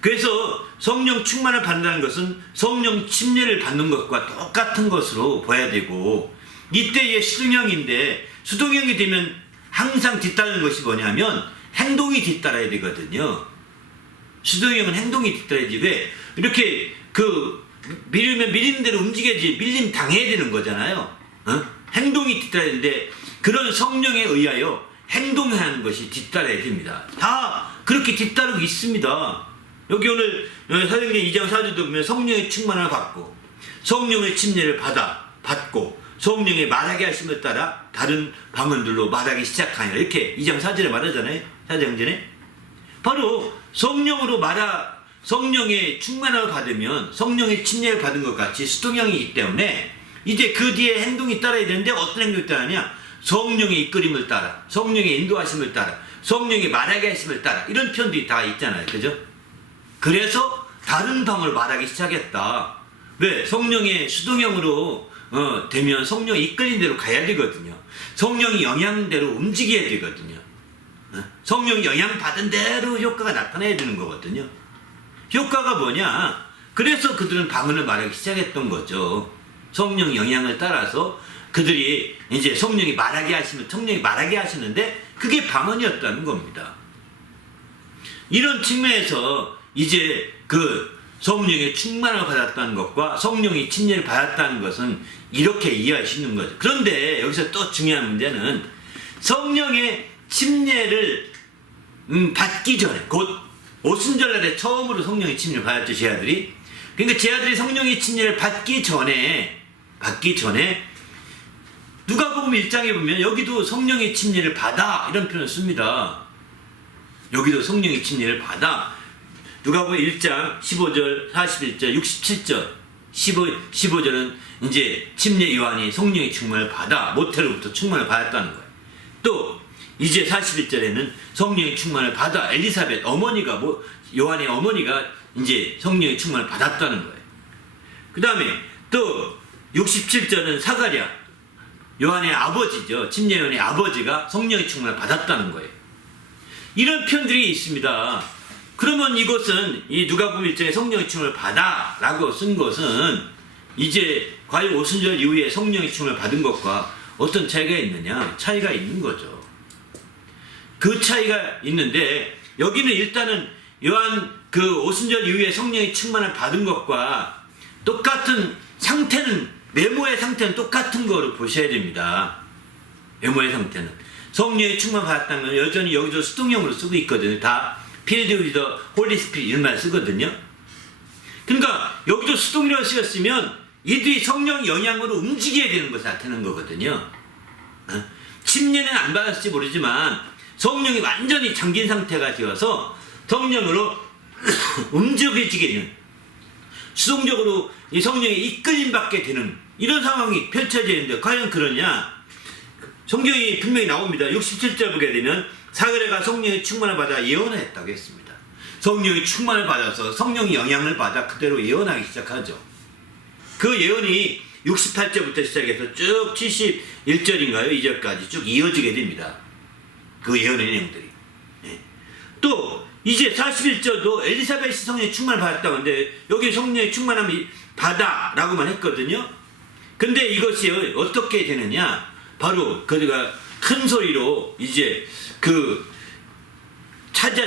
그래서 성령 충만을 받는다는 것은 성령 침례를 받는 것과 똑같은 것으로 봐야 되고, 이때의 수동형인데 수동형이 되면 항상 뒤따르는 것이 뭐냐면 행동이 뒤따라야 되거든요. 수동형은 행동이 뒤따라야지. 왜? 이렇게 밀리면 밀리는 대로 움직여야지 밀림 당해야 되는 거잖아요. 행동이 뒤따라야 되는데 그런 성령에 의하여 행동하는 것이 뒤따라야 됩니다. 다 그렇게 뒤따르고 있습니다. 여기 오늘 사도행전 2장 4절도 보면 성령의 충만을 받고 성령의 침례를 받고 성령의 말하게 하심을 따라 다른 방언들로 말하기 시작하니라, 이렇게 2장 4절에 말하잖아요. 사도행전에 바로 성령의 충만을 받으면 성령의 침례를 받은 것 같이 수동형이기 때문에 이제 그 뒤에 행동이 따라야 되는데 어떤 행동이 따라냐? 성령의 이끌림을 따라, 성령의 인도하심을 따라, 성령의 말하게 하심을 따라, 이런 표현들이 다 있잖아요. 그죠? 그래서 다른 방언을 말하기 시작했다. 왜? 성령의 수동형으로 되면 성령이 이끌린 대로 가야 되거든요. 성령이 영향대로 움직여야 되거든요. 성령이 영향받은 대로 효과가 나타나야 되는 거거든요. 효과가 뭐냐? 그래서 그들은 방언을 말하기 시작했던 거죠. 성령 영향을 따라서 그들이 이제 성령이 말하게 하시는데 그게 방언이었다는 겁니다. 이런 측면에서 이제 그 성령의 충만을 받았다는 것과 성령의 침례를 받았다는 것은 이렇게 이해할 수 있는 거죠. 그런데 여기서 또 중요한 문제는 성령의 침례를 받기 전에, 곧 오순절날에 처음으로 성령의 침례를 받았죠, 제 아들이. 그러니까 제 아들이 성령의 침례를 받기 전에 누가복음 1장에 보면 여기도 성령의 침례를 받아, 이런 표현을 씁니다. 여기도 성령의 침례를 받아. 누가복음 1장 15절, 41절, 67절, 15절은 이제 침례 요한이 성령의 충만을 받아 모태로부터 충만을 받았다는 거예요. 또 이제 41절에는 성령의 충만을 받아 엘리사벳 어머니가 요한의 어머니가 이제 성령의 충만을 받았다는 거예요. 그 다음에 또 67절은 사가랴, 요한의 아버지죠. 침례 요한의 아버지가 성령의 충만을 받았다는 거예요. 이런 표현들이 있습니다. 그러면 이것은 이 누가복음 1장에 성령의 충만을 받아 라고 쓴 것은 이제 과연 오순절 이후에 성령의 충만을 받은 것과 어떤 차이가 있느냐? 차이가 있는 거죠. 그 차이가 있는데 여기는 일단은 요한 그 오순절 이후에 성령의 충만을 받은 것과 똑같은 상태는, 외모의 상태는 똑같은 거로 보셔야 됩니다. 외모의 상태는 성령의 충만 받았다는 건 여전히 여기서 수동형으로 쓰고 있거든요. 다 filled with the Holy Spirit 이런 말 쓰거든요. 그러니까 여기도 수동이라고 쓰였으면 이들이 성령 영향으로 움직여야 되는 것을 나타내는 거거든요. 침례는 안 받았을지 모르지만 성령이 완전히 잠긴 상태가 되어서 성령으로 움직여지게 되는, 수동적으로 이 성령에 이끌림 받게 되는 이런 상황이 펼쳐지는데 과연 그러냐? 성경이 분명히 나옵니다. 67절 보게 되면 사그레가 성령의 충만을 받아 예언했다고 했습니다. 성령의 충만을 받아서 성령의 영향을 받아 그대로 예언하기 시작하죠. 그 예언이 68절부터 시작해서 쭉 71절인가요? 2절까지 쭉 이어지게 됩니다. 그 예언의 내용들이. 또 이제 41절도 엘리사벳이 성령의 충만을 받았다고 하는데 여기 성령의 충만함이 받아 라고만 했거든요. 근데 이것이 어떻게 되느냐? 바로 그가 큰 소리로 이제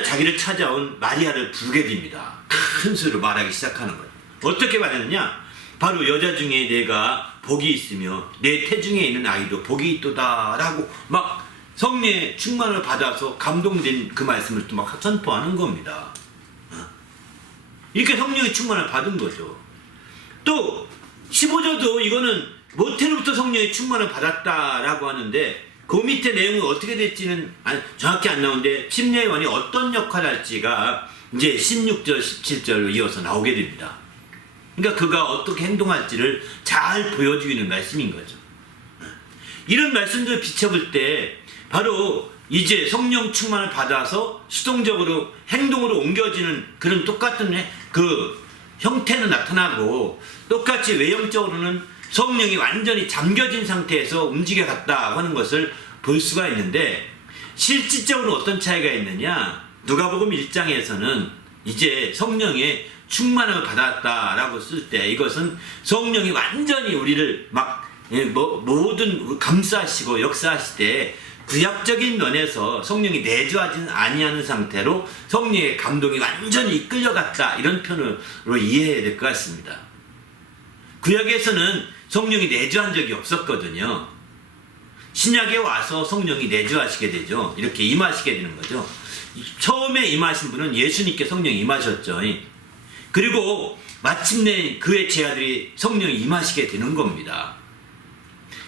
자기를 찾아온 마리아를 부르게 됩니다. 큰 소리로 말하기 시작하는 거예요. 어떻게 말하느냐? 바로 여자 중에 내가 복이 있으며 내 태중에 있는 아이도 복이 있도다 라고 막 성령의 충만을 받아서 감동된 그 말씀을 또 막 선포하는 겁니다. 이렇게 성령의 충만을 받은 거죠. 또 15절도 이거는 모태로부터 성령의 충만을 받았다라고 하는데 그 밑에 내용은 어떻게 될지는 정확히 안 나오는데 침례 요한이 어떤 역할을 할지가 이제 16절, 17절로 이어서 나오게 됩니다. 그러니까 그가 어떻게 행동할지를 잘 보여주는 말씀인 거죠. 이런 말씀들을 비춰볼 때 바로 이제 성령 충만을 받아서 수동적으로 행동으로 옮겨지는 그런 똑같은 그 형태는 나타나고 똑같이 외형적으로는 성령이 완전히 잠겨진 상태에서 움직여갔다 하는 것을 볼 수가 있는데 실질적으로 어떤 차이가 있느냐? 누가복음 1장에서는 이제 성령의 충만함을 받았다라고 쓸 때 이것은 성령이 완전히 우리를 막 모든 감싸시고 역사하실 때 구약적인 면에서 성령이 내주하지는 아니하는 상태로 성령의 감동이 완전히 이끌려갔다 이런 표현으로 이해해야 될 것 같습니다. 구약에서는 성령이 내주한 적이 없었거든요. 신약에 와서 성령이 내주하시게 되죠. 이렇게 임하시게 되는 거죠. 처음에 임하신 분은 예수님께 성령이 임하셨죠. 그리고 마침내 그의 제자들이 성령이 임하시게 되는 겁니다.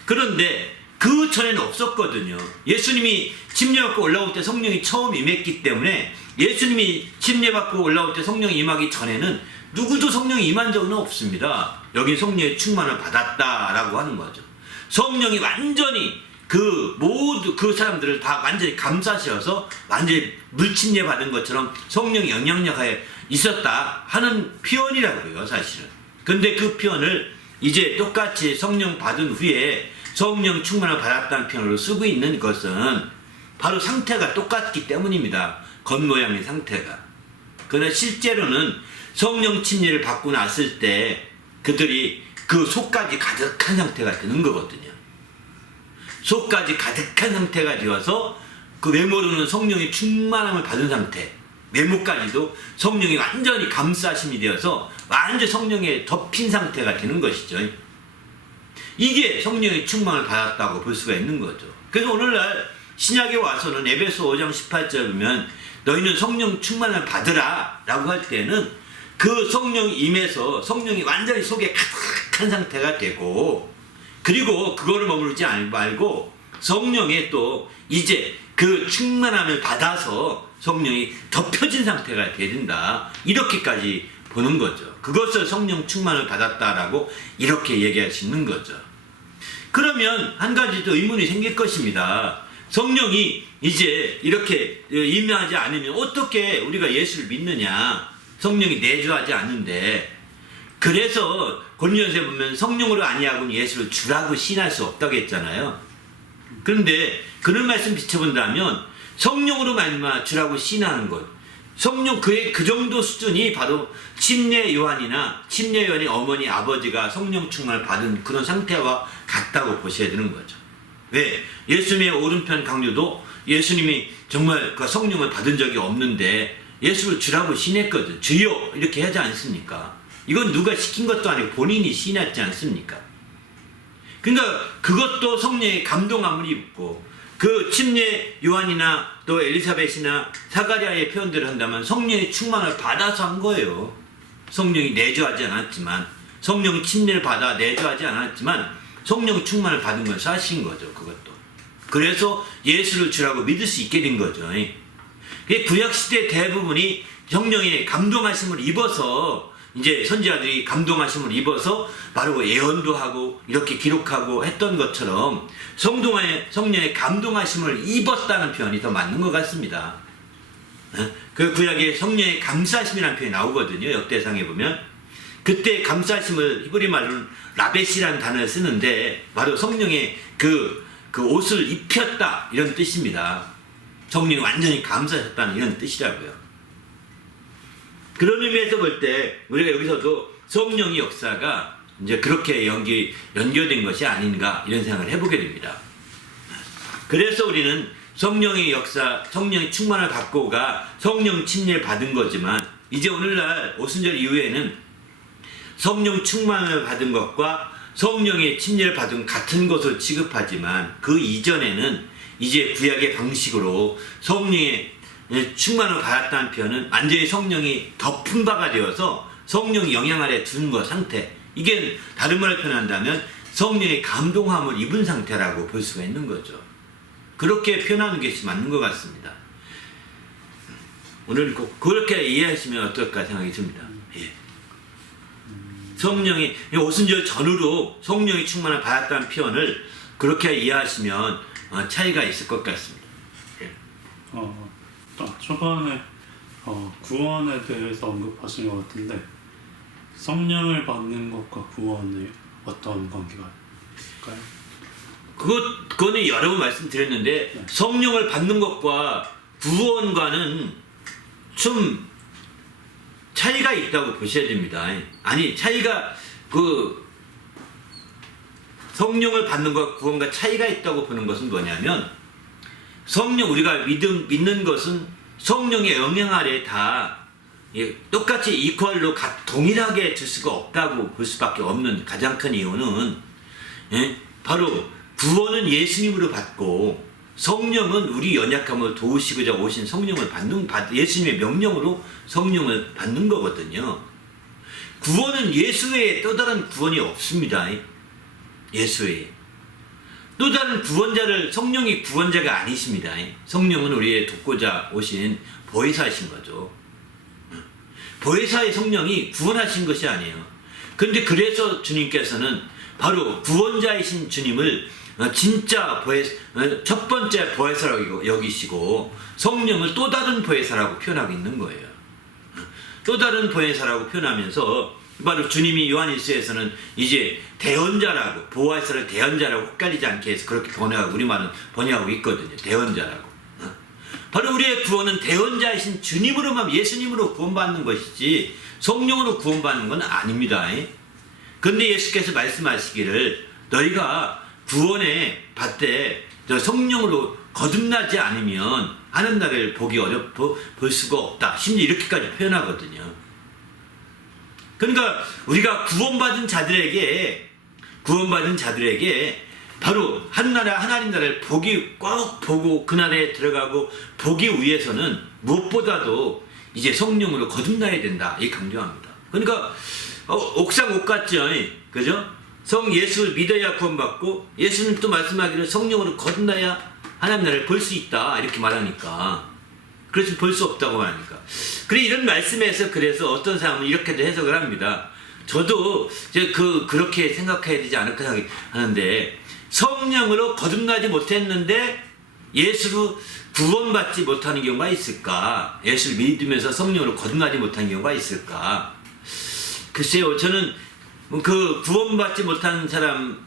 그런데 그 전에는 없었거든요. 예수님이 침례받고 올라올 때 성령이 처음 임했기 때문에 예수님이 침례받고 올라올 때 성령이 임하기 전에는 누구도 성령이 임한 적은 없습니다. 여기 성령의 충만을 받았다라고 하는 거죠. 성령이 완전히 그 사람들을 다 완전히 감싸셔서 완전히 물침례 받은 것처럼 성령의 영향력하에 있었다 하는 표현이라고요, 사실은. 근데 그 표현을 이제 똑같이 성령 받은 후에 성령 충만을 받았다는 표현으로 쓰고 있는 것은 바로 상태가 똑같기 때문입니다. 겉모양의 상태가. 그러나 실제로는 성령 침례를 받고 났을 때 그들이 그 속까지 가득한 상태가 되는 거거든요. 속까지 가득한 상태가 되어서 그 외모로는 성령의 충만함을 받은 상태, 외모까지도 성령이 완전히 감싸심이 되어서 완전 성령에 덮인 상태가 되는 것이죠. 이게 성령의 충만을 받았다고 볼 수가 있는 거죠. 그래서 오늘날 신약에 와서는 에베소 5장 18절 보면 너희는 성령 충만을 받으라 라고 할 때는 그 성령이 임해서 성령이 완전히 속에 가득한 상태가 되고 그리고 그거를 머무르지 말고 성령에 또 이제 그 충만함을 받아서 성령이 덮여진 상태가 된다. 이렇게까지 보는 거죠. 그것을 성령 충만을 받았다라고 이렇게 얘기할 수 있는 거죠. 그러면 한 가지 또 의문이 생길 것입니다. 성령이 이제 이렇게 임하지 않으면 어떻게 우리가 예수를 믿느냐? 성령이 내주하지 않는데 그래서 고린도전서에 보면 성령으로 아니하고는 예수를 주라고 시인할 수 없다고 했잖아요. 그런데 그런 말씀 비춰본다면 성령으로 말미암아 주라고 시인하는 것, 성령 그 정도 수준이 바로 침례 요한이 어머니 아버지가 성령 충만을 받은 그런 상태와 같다고 보셔야 되는 거죠. 왜? 예수님의 오른편 강조도 예수님이 정말 그 성령을 받은 적이 없는데 예수를 주라고 시인했거든. 주여 이렇게 하지 않습니까? 이건 누가 시킨 것도 아니고 본인이 시인했지 않습니까? 그러니까 그것도 성령의 감동함을 입고 그 침례 요한이나 또 엘리사벳이나 사가랴의 표현들을 한다면 성령의 충만을 받아서 한 거예요. 성령이 내주하지 않았지만 성령이 침례를 받아 내주하지 않았지만 성령의 충만을 받은 건 사실인 거죠. 그것도. 그래서 예수를 주라고 믿을 수 있게 된 거죠. 구약시대 대부분이 성령의 감동하심을 입어서 이제 선지자들이 감동하심을 입어서 바로 예언도 하고 이렇게 기록하고 했던 것처럼 성령의 감동하심을 입었다는 표현이 더 맞는 것 같습니다. 그 구약에 성령의 감싸심이라는 표현이 나오거든요. 역대상에 보면 그때 감싸심을 히브리 말로는 라벳이라는 단어를 쓰는데 바로 성령의 그 옷을 입혔다 이런 뜻입니다. 성령이 완전히 감싸셨다는 이런 뜻이라고요. 그런 의미에서 볼 때 우리가 여기서도 성령의 역사가 이제 그렇게 연결된 것이 아닌가 이런 생각을 해보게 됩니다. 그래서 우리는 성령의 역사, 성령의 충만을 받고가 성령 침례를 받은 거지만 이제 오늘날 오순절 이후에는 성령 충만을 받은 것과 성령의 침례를 받은 같은 것으로 취급하지만 그 이전에는 이제 구약의 방식으로 성령의 충만을 받았다는 표현은 완전히 성령이 덮은 바가 되어서 성령이 영향 아래 둔 것 상태, 이게 다른 말로 표현한다면 성령의 감동함을 입은 상태라고 볼 수가 있는 거죠. 그렇게 표현하는 것이 맞는 것 같습니다. 오늘 꼭 그렇게 이해하시면 어떨까 생각이 듭니다. 예. 성령이 오순절 전후로 성령이 충만을 받았다는 표현을 그렇게 이해하시면 차이가 있을 것 같습니다. 예. 초반에 구원에 대해서 언급하신 것 같은데 성령을 받는 것과 구원에 어떤 관계가 있을까요? 그거는 여러 번 말씀드렸는데 네. 성령을 받는 것과 구원과는 좀 차이가 있다고 보셔야 됩니다. 아니 차이가 성령을 받는 것과 구원과 차이가 있다고 보는 것은 뭐냐면 우리가 믿는 것은 성령의 영향 아래 다 똑같이 이퀄로 동일하게 줄 수가 없다고 볼 수밖에 없는 가장 큰 이유는 바로 구원은 예수님으로 받고 성령은 우리 연약함을 도우시고자 오신 성령을 예수님의 명령으로 성령을 받는 거거든요. 구원은 예수 외에 또 다른 구원이 없습니다. 예수 외에 또 다른 구원자를 성령이 구원자가 아니십니다. 성령은 우리의 돕고자 오신 보혜사이신 거죠. 보혜사의 성령이 구원하신 것이 아니에요. 그런데 그래서 주님께서는 바로 구원자이신 주님을 진짜 첫 번째 보혜사라고 여기시고 성령을 또 다른 보혜사라고 표현하고 있는 거예요. 또 다른 보혜사라고 표현하면서 바로 주님이 요한일서에서는 이제 대언자라고 보혜사를 대언자라고 헷갈리지 않게 해서 그렇게 우리말은 번역하고 있거든요. 대언자라고. 바로 우리의 구원은 대언자이신 주님으로만 예수님으로 구원받는 것이지 성령으로 구원받는 건 아닙니다. 그런데 예수께서 말씀하시기를 너희가 구원에 받되 성령으로 거듭나지 않으면 하는 날을 볼 수가 없다. 심지어 이렇게까지 표현하거든요. 그러니까 우리가 구원받은 자들에게 바로 하나님 나라를 꼭 보고 그 나라에 들어가고 보기 위해서는 무엇보다도 이제 성령으로 거듭나야 된다. 이 강조합니다. 그러니까 옥상 옥 같죠, 그죠? 예수를 믿어야 구원받고 예수님 또 말씀하기를 성령으로 거듭나야 하나님 나라를 볼 수 있다 이렇게 말하니까 그렇지 볼 수 없다고 말하니까 그래 이런 말씀에서 그래서 어떤 사람은 이렇게도 해석을 합니다. 저도 이제 그렇게 생각해야 되지 않을까 하는데 성령으로 거듭나지 못했는데 예수로 구원받지 못하는 경우가 있을까? 예수를 믿으면서 성령으로 거듭나지 못하는 경우가 있을까? 글쎄요, 저는 구원받지 못하는 사람,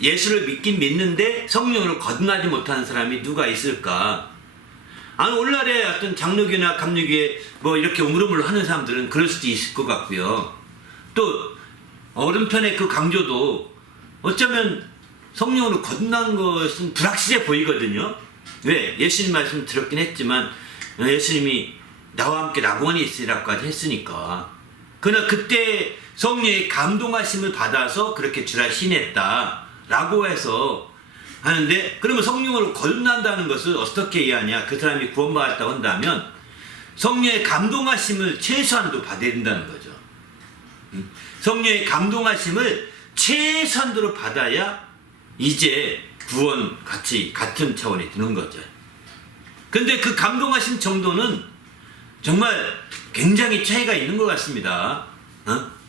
예수를 믿긴 믿는데 성령으로 거듭나지 못하는 사람이 누가 있을까? 오늘날에 어떤 장로교나 감리교에 이렇게 우물우물 하는 사람들은 그럴 수도 있을 것 같고요. 또 오른편의 그 강조도 어쩌면 성령으로 거듭난 것은 불확실해 보이거든요. 왜? 예수님 말씀 들었긴 했지만 예수님이 나와 함께 낙원에 있으리라고까지 했으니까. 그러나 그때 성령의 감동하심을 받아서 그렇게 주라 시인했다라고 해서 하는데 그러면 성령으로 거듭난다는 것을 어떻게 이해하냐? 그 사람이 구원받았다고 한다면 성령의 감동하심을 최소한도 받아야 된다는 거죠. 성령의 감동하심을 최소한도로 받아야 이제 구원 같은 차원에 드는 거죠. 근데 그 감동하심 정도는 정말 굉장히 차이가 있는 것 같습니다.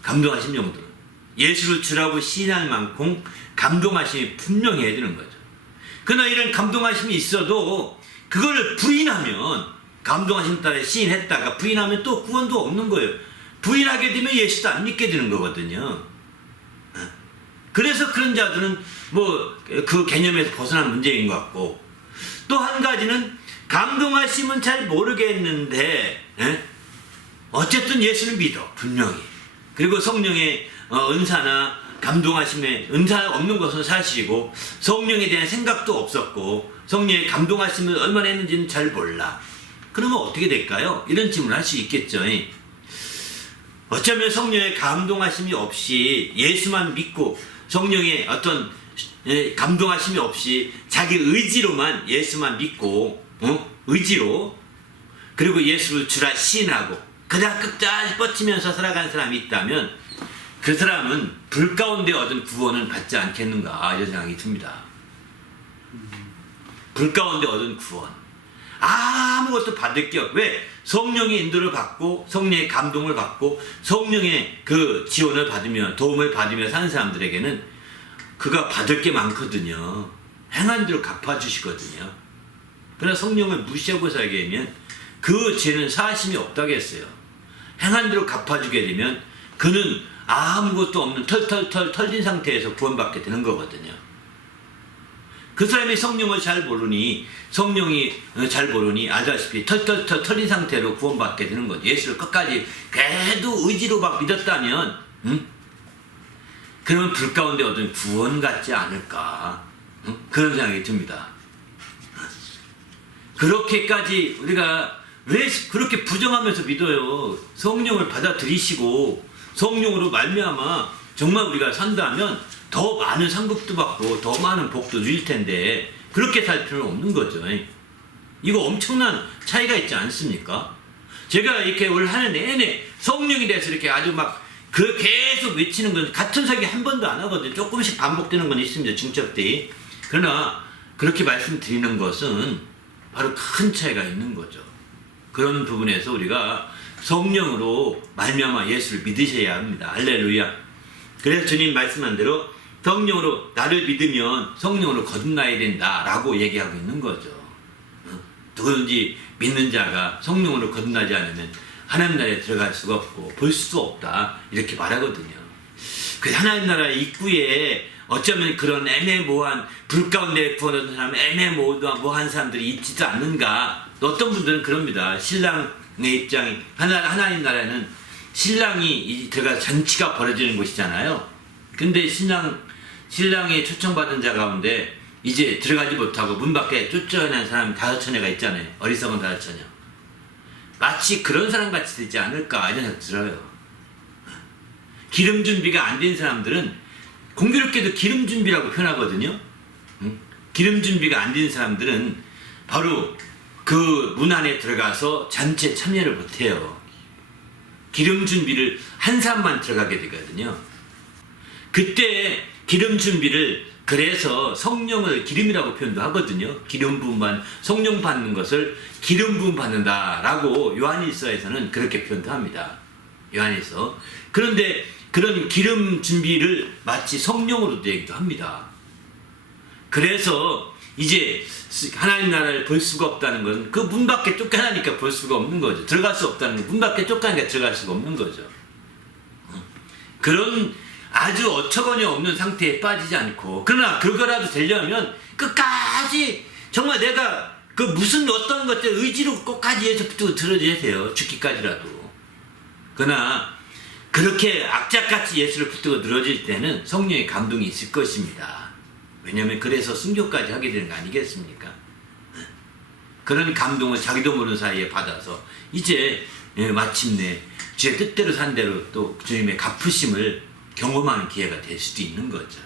감동하심 정도는. 예수를 주라고 시인할 만큼 감동하심이 분명해야 되는 거죠. 그러나 이런 감동하심이 있어도 그걸 부인하면 감동하심 따라 시인했다가 부인하면 또 구원도 없는 거예요. 부인하게 되면 예수도 안 믿게 되는 거거든요. 그래서 그런 자들은 그 개념에서 벗어난 문제인 것 같고 또 한 가지는 감동하심은 잘 모르겠는데 어쨌든 예수를 믿어 분명히. 그리고 성령의 은사나 감동하심에 은사 없는 것은 사실이고 성령에 대한 생각도 없었고 성령의 감동하심을 얼마나 했는지는 잘 몰라. 그러면 어떻게 될까요? 이런 질문을 할 수 있겠죠. 어쩌면 성령의 감동하심이 없이 예수만 믿고 성령의 어떤 감동하심이 없이 자기 의지로만 예수만 믿고 의지로 그리고 예수를 주라 시인하고 그냥 끝까지 뻗치면서 살아간 사람이 있다면 그 사람은 불 가운데 얻은 구원은 받지 않겠는가 이런 생각이 듭니다. 불 가운데 얻은 구원 아무것도 받을 게 없고 왜? 성령의 인도를 받고 성령의 감동을 받고 성령의 그 지원을 받으며 도움을 받으며 사는 사람들에게는 그가 받을 게 많거든요. 행한 대로 갚아주시거든요. 그러나 성령을 무시하고 살게 되면 그 죄는 사하심이 없다고 했어요. 행한 대로 갚아주게 되면 그는 아무것도 없는 털털털 털린 상태에서 구원받게 되는 거거든요. 그 사람이 성령을 잘 모르니 성령이 잘 모르니 알다시피 털털털 털린 상태로 구원받게 되는 거죠. 예수를 끝까지 그래도 의지로 막 믿었다면 그러면 불 가운데 얻은 구원 같지 않을까 그런 생각이 듭니다. 그렇게까지 우리가 왜 그렇게 부정하면서 믿어요? 성령을 받아들이시고 성령으로 말미암아 정말 우리가 산다면 더 많은 상급도 받고 더 많은 복도 누릴 텐데 그렇게 살 필요는 없는 거죠. 이거 엄청난 차이가 있지 않습니까? 제가 이렇게 올 한 해 내내 성령에 대해서 이렇게 아주 막 그 계속 외치는 건 같은 설교 한 번도 안 하거든요. 조금씩 반복되는 건 있습니다. 중첩들이. 그러나 그렇게 말씀드리는 것은 바로 큰 차이가 있는 거죠. 그런 부분에서 우리가 성령으로 말미암아 예수를 믿으셔야 합니다. 할렐루야. 그래서 주님 말씀한 대로 성령으로 나를 믿으면 성령으로 거듭나야 된다라고 얘기하고 있는 거죠. 누구든지 믿는 자가 성령으로 거듭나지 않으면 하나님 나라에 들어갈 수가 없고 볼 수도 없다 이렇게 말하거든요. 그 하나님 나라 입구에 어쩌면 그런 애매모호한 불 가운데 구원받은 사람 애매모호한 사람들이 있지도 않는가. 어떤 분들은 그럽니다. 신랑의 입장이 하나님 나라에는 신랑이 들어가서 잔치가 벌어지는 곳이잖아요. 근데 신랑의 초청받은 자 가운데 이제 들어가지 못하고 문 밖에 쫓겨난 사람 5처녀가 있잖아요. 어리석은 5처녀. 마치 그런 사람 같이 되지 않을까 이런 생각 들어요. 기름 준비가 안 된 사람들은 공교롭게도 기름 준비라고 표현하거든요. 기름 준비가 안 된 사람들은 바로 그 문 안에 들어가서 잔치에 참여를 못해요. 기름 준비를 한 사람만 들어가게 되거든요. 그때 기름 준비를 그래서 성령을 기름이라고 표현도 하거든요. 기름 부음 성령 받는 것을 기름 부음 받는다라고 요한일서에서는 그렇게 표현도 합니다. 요한일서. 그런데 그런 기름 준비를 마치 성령으로 얘기도 합니다. 그래서 이제 하나님 나라를 볼 수가 없다는 건 그 문 밖에 쫓겨나니까 볼 수가 없는 거죠. 들어갈 수 없다는 건 문 밖에 쫓겨나니까 들어갈 수가 없는 거죠. 그런 아주 어처구니 없는 상태에 빠지지 않고, 그러나 그거라도 되려면 끝까지 정말 내가 그 무슨 어떤 것들 의지로 끝까지 해서 붙들고 들어줘야 돼요. 죽기까지라도. 그러나 그렇게 악착같이 예수를 붙들고 늘어질 때는 성령의 감동이 있을 것입니다. 왜냐하면 그래서 순교까지 하게 되는 거 아니겠습니까? 그런 감동을 자기도 모르는 사이에 받아서 이제 마침내 주의 뜻대로 산 대로 또 주님의 갚으심을 경험하는 기회가 될 수도 있는 거죠.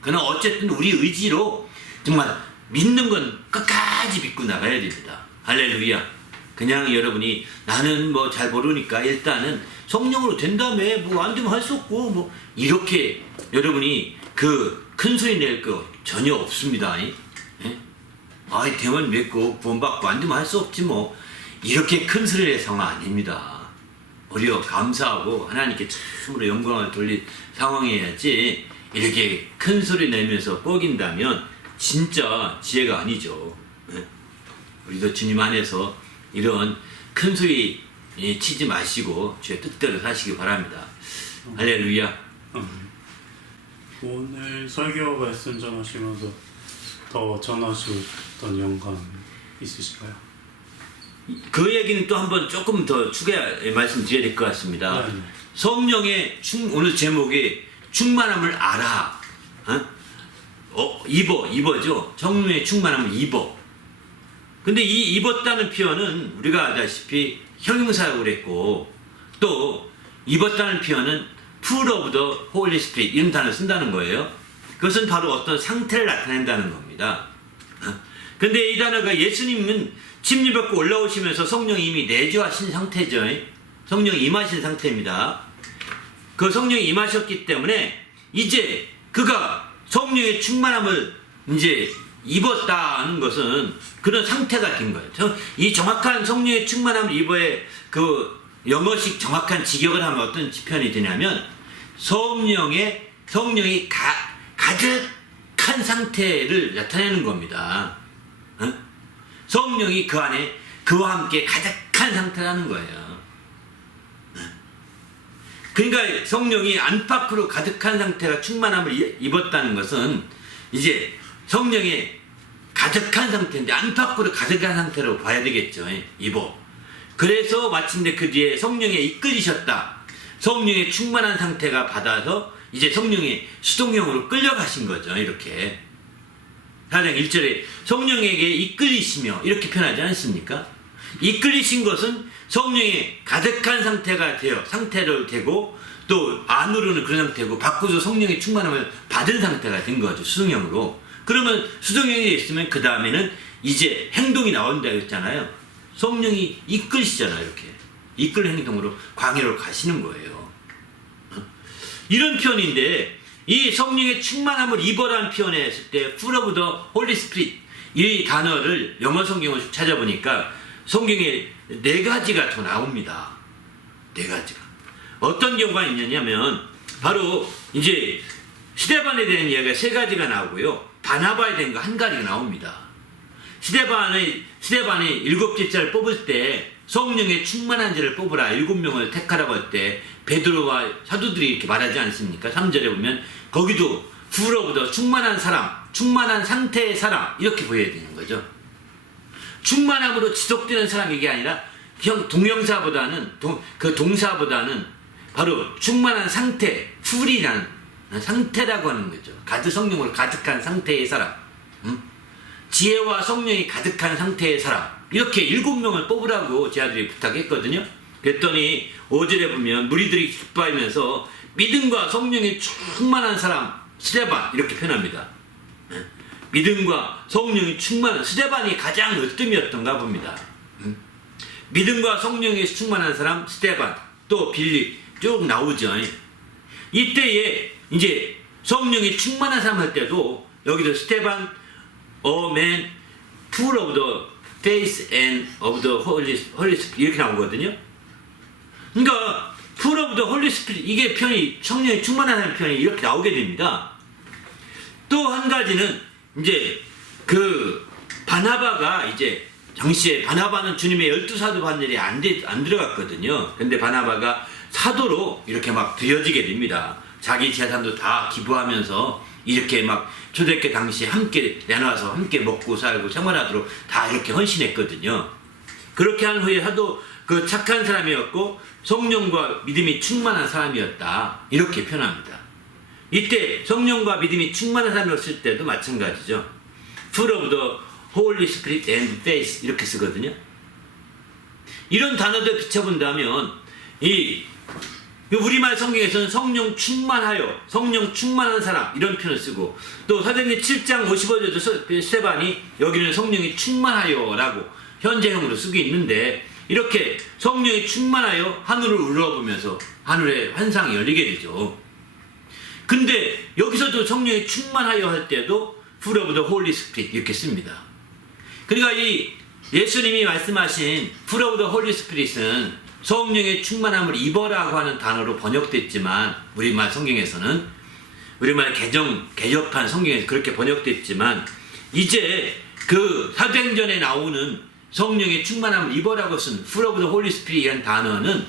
그러나 어쨌든 우리 의지로 정말 믿는 건 끝까지 믿고 나가야 됩니다. 할렐루야. 그냥 여러분이 나는 뭐 잘 모르니까 일단은 성령으로 된 다음에 뭐 안 되면 할 수 없고 뭐 이렇게 여러분이 그 큰 소리 낼 거 전혀 없습니다. 아이 되면 믿고 구원받고 안 되면 할 수 없지 뭐 이렇게 큰 소리 낼 상황 아닙니다. 오히려 감사하고 하나님께 참으로 영광을 돌릴 상황이어야지 이렇게 큰 소리 내면서 뻐긴다면 진짜 지혜가 아니죠. 우리도 주님 안에서 이런 큰 소리 치지 마시고 주의 뜻대로 사시기 바랍니다. 할렐루야. 오늘 설교 말씀 전하시면서 더 전하셨던 영감 있으실까요? 그 얘기는 또 한번 조금 더 추가 말씀드려야 될 것 같습니다. 네. 성령의 오늘 제목이 충만함을 알아. 입어죠. 성령의 충만함을 입어. 근데 이 입었다는 표현은 우리가 알다시피 형용사라고 그랬고, 또 입었다는 표현은 full of the Holy Spirit 이런 단어를 쓴다는 거예요. 그것은 바로 어떤 상태를 나타낸다는 겁니다. 근데 이 단어가 예수님은 침례 받고 올라오시면서 성령이 이미 내주하신 상태죠. 성령이 임하신 상태입니다. 그 성령이 임하셨기 때문에 이제 그가 성령의 충만함을 이제 입었다는 것은 그런 상태가 된 거예요. 이 정확한 성령의 충만함을 입어의 그 영어식 정확한 직역을 하면 어떤 표현이 되냐면 성령이 가득한 상태를 나타내는 겁니다. 성령이 그 안에 그와 함께 가득한 상태라는 거예요. 그러니까 성령이 안팎으로 가득한 상태가 충만함을 입었다는 것은 이제 성령이 가득한 상태인데 안팎으로 가득한 상태로 봐야 되겠죠. 입어. 그래서 마침내 그 뒤에 성령에 이끌리셨다. 성령의 충만한 상태가 받아서 이제 성령의 수동형으로 끌려가신 거죠. 이렇게 4장 1절에 성령에게 이끌리시며 이렇게 표현하지 않습니까? 이끌리신 것은 성령이 가득한 상태로 되고 또 안으로는 그런 상태고 밖으로 성령의 충만함을 받은 상태가 된 거죠. 수동형으로. 그러면 수동형이 있으면 그 다음에는 이제 행동이 나온다 했잖아요. 성령이 이끌시잖아요. 이렇게 이끌 행동으로 광야로 가시는 거예요. 이런 표현인데 이 성령의 충만함을 입어라는 표현에 했을 때 full of the Holy Spirit 이 단어를 영어 성경을 찾아보니까 성경에 4가지가 더 나옵니다. 4가지가. 어떤 경우가 있느냐면 바로 이제 스데반에 대한 이야기가 3가지가 나오고요. 바나바에 대한 거 1가지가 나옵니다. 스데반이 7집사를 뽑을 때 성령의 충만한 자를 뽑으라 7명을 택하라고 할 때 베드로와 사도들이 이렇게 말하지 않습니까? 3절에 보면 거기도 full of the 충만한 사람, 충만한 상태의 사람 이렇게 보여야 되는 거죠. 충만함으로 지속되는 사람 이게 아니라 동사보다는 바로 충만한 상태, 풀이라는 상태라고 하는 거죠. 성령으로 가득한 상태의 사람, 지혜와 성령이 가득한 상태의 사람 이렇게 7명을 뽑으라고 제 아들이 부탁했거든요. 그랬더니 5절에 보면 무리들이 기뻐하면서 믿음과 성령이 충만한 사람 스데반 이렇게 표현합니다. 믿음과 성령이 충만한 스데반이 가장 으뜸이었던가 봅니다. 믿음과 성령이 충만한 사람 스데반 또 빌립 쭉 나오죠. 이때에 이제 성령이 충만한 사람 할 때도 여기서 스데반 a man full of the faith and of the Holy Spirit 이렇게 나오거든요. 그러니까 full of the Holy Spirit 이게 편이 성령이 충만한 사람 편이 이렇게 나오게 됩니다. 또 한 가지는 이제 그 바나바가 이제 당시에 바나바는 주님의 12사도 반열에 안 들어갔거든요. 근데 바나바가 사도로 이렇게 막 드려지게 됩니다. 자기 재산도 다 기부하면서 이렇게 막 초대교회 당시에 함께 내놔서 함께 먹고 살고 생활하도록 다 이렇게 헌신했거든요. 그렇게 한 후에 사도 그 착한 사람이었고 성령과 믿음이 충만한 사람이었다. 이렇게 표현합니다. 이때 성령과 믿음이 충만한 사람이었을 때도 마찬가지죠. full of the Holy Spirit and faith 이렇게 쓰거든요. 이런 단어들 비춰본다면 이 우리말 성경에서는 성령 충만하여 성령 충만한 사람 이런 표현을 쓰고 또 사도행전 7장 55절도 스데반이 여기는 성령이 충만하여 라고 현재형으로 쓰고 있는데 이렇게 성령이 충만하여 하늘을 우러보면서 하늘의 환상이 열리게 되죠. 근데 여기서도 성령이 충만하여 할 때도 full of the Holy Spirit 이렇게 씁니다. 그러니까 이 예수님이 말씀하신 full of the Holy Spirit은 성령의 충만함을 입어라고 하는 단어로 번역됐지만 우리말 성경에서는 우리말 개정판 성경에서 그렇게 번역됐지만 이제 그 사도행전에 나오는 성령의 충만함을 입어라고 쓴 full of the Holy Spirit이라는 단어는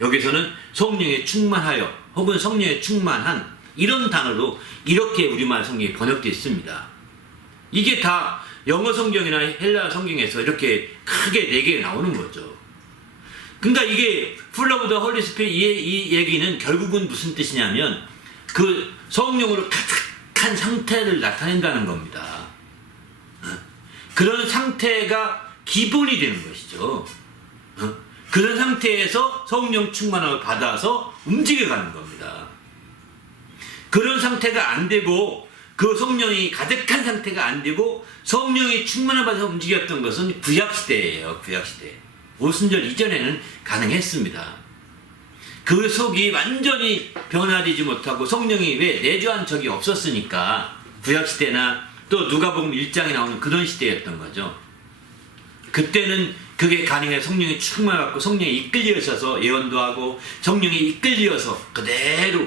여기서는 성령의 충만하여 혹은 성령의 충만한 이런 단어로 이렇게 우리말 성경이 번역되어 있습니다. 이게 다 영어 성경이나 헬라 성경에서 이렇게 크게 4개 나오는 거죠. 그러니까 이게 full of the Holy Spirit 이 얘기는 결국은 무슨 뜻이냐면 그 성령으로 가득한 상태를 나타낸다는 겁니다. 그런 상태가 기본이 되는 것이죠. 그런 상태에서 성령 충만함을 받아서 움직여가는 겁니다. 그런 상태가 안 되고 그 성령이 가득한 상태가 안 되고 성령이 충만함을 받아서 움직였던 것은 구약시대예요. 구약시대. 오순절 이전에는 가능했습니다. 그 속이 완전히 변화되지 못하고 성령이 왜 내주한 적이 없었으니까 구약시대나 또 누가복음 1장에 나오는 그런 시대였던 거죠. 그때는 그게 가능해 성령이 충만하고 성령이 이끌려서 예언도 하고 성령이 이끌려서 그대로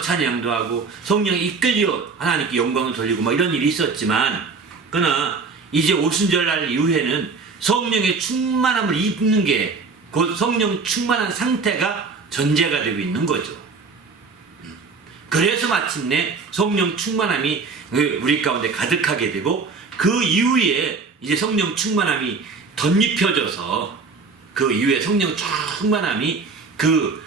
찬양도 하고 성령이 이끌려 하나님께 영광을 돌리고 뭐 이런 일이 있었지만 그러나 이제 오순절날 이후에는 성령의 충만함을 입는 게 곧 성령 충만한 상태가 전제가 되고 있는 거죠. 그래서 마침내 성령 충만함이 우리 가운데 가득하게 되고 그 이후에 이제 성령 충만함이 덧입혀져서 그 이후에 성령 충만함이 그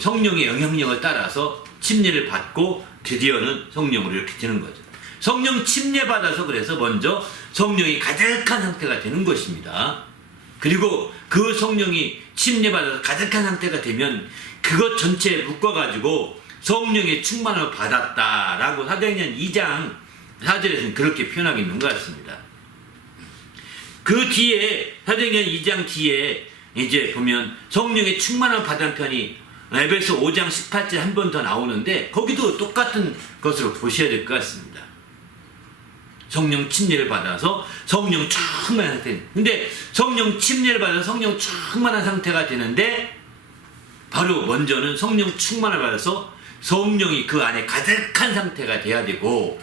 성령의 영향력을 따라서 침례를 받고 드디어는 성령으로 이렇게 되는 거죠. 성령 침례 받아서 그래서 먼저 성령이 가득한 상태가 되는 것입니다. 그리고 그 성령이 침례 받아서 가득한 상태가 되면 그것 전체에 묶어가지고 성령의 충만을 받았다라고 사도행전 2장 4절에서는 그렇게 표현하고 있는 것 같습니다. 그 뒤에 사도행전 2장 뒤에 이제 보면 성령의 충만을 받은 편이 에베소 5장 18절 한 번 더 나오는데 거기도 똑같은 것으로 보셔야 될 것 같습니다. 성령 침례를 받아서 성령 충만한 상태. 근데 성령 침례를 받아서 성령 충만한 상태가 되는데 바로 먼저는 성령 충만을 받아서 성령이 그 안에 가득한 상태가 돼야 되고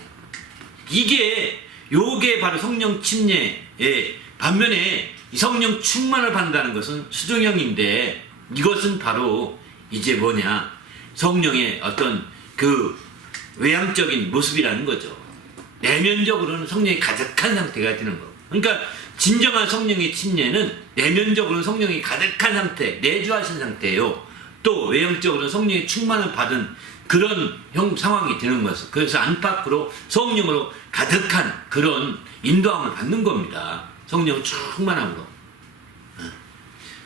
요게 바로 성령 침례의 반면에 이 성령 충만을 받는다는 것은 수동형인데 이것은 바로 이제 뭐냐 성령의 어떤 그 외향적인 모습이라는 거죠. 내면적으로는 성령이 가득한 상태가 되는 거고. 그러니까 진정한 성령의 침례는 내면적으로는 성령이 가득한 상태, 내주하신 상태예요. 또 외형적으로는 성령의 충만을 받은 그런 상황이 되는 것을. 그래서 안팎으로 성령으로 가득한 그런 인도함을 받는 겁니다. 성령 충만함으로.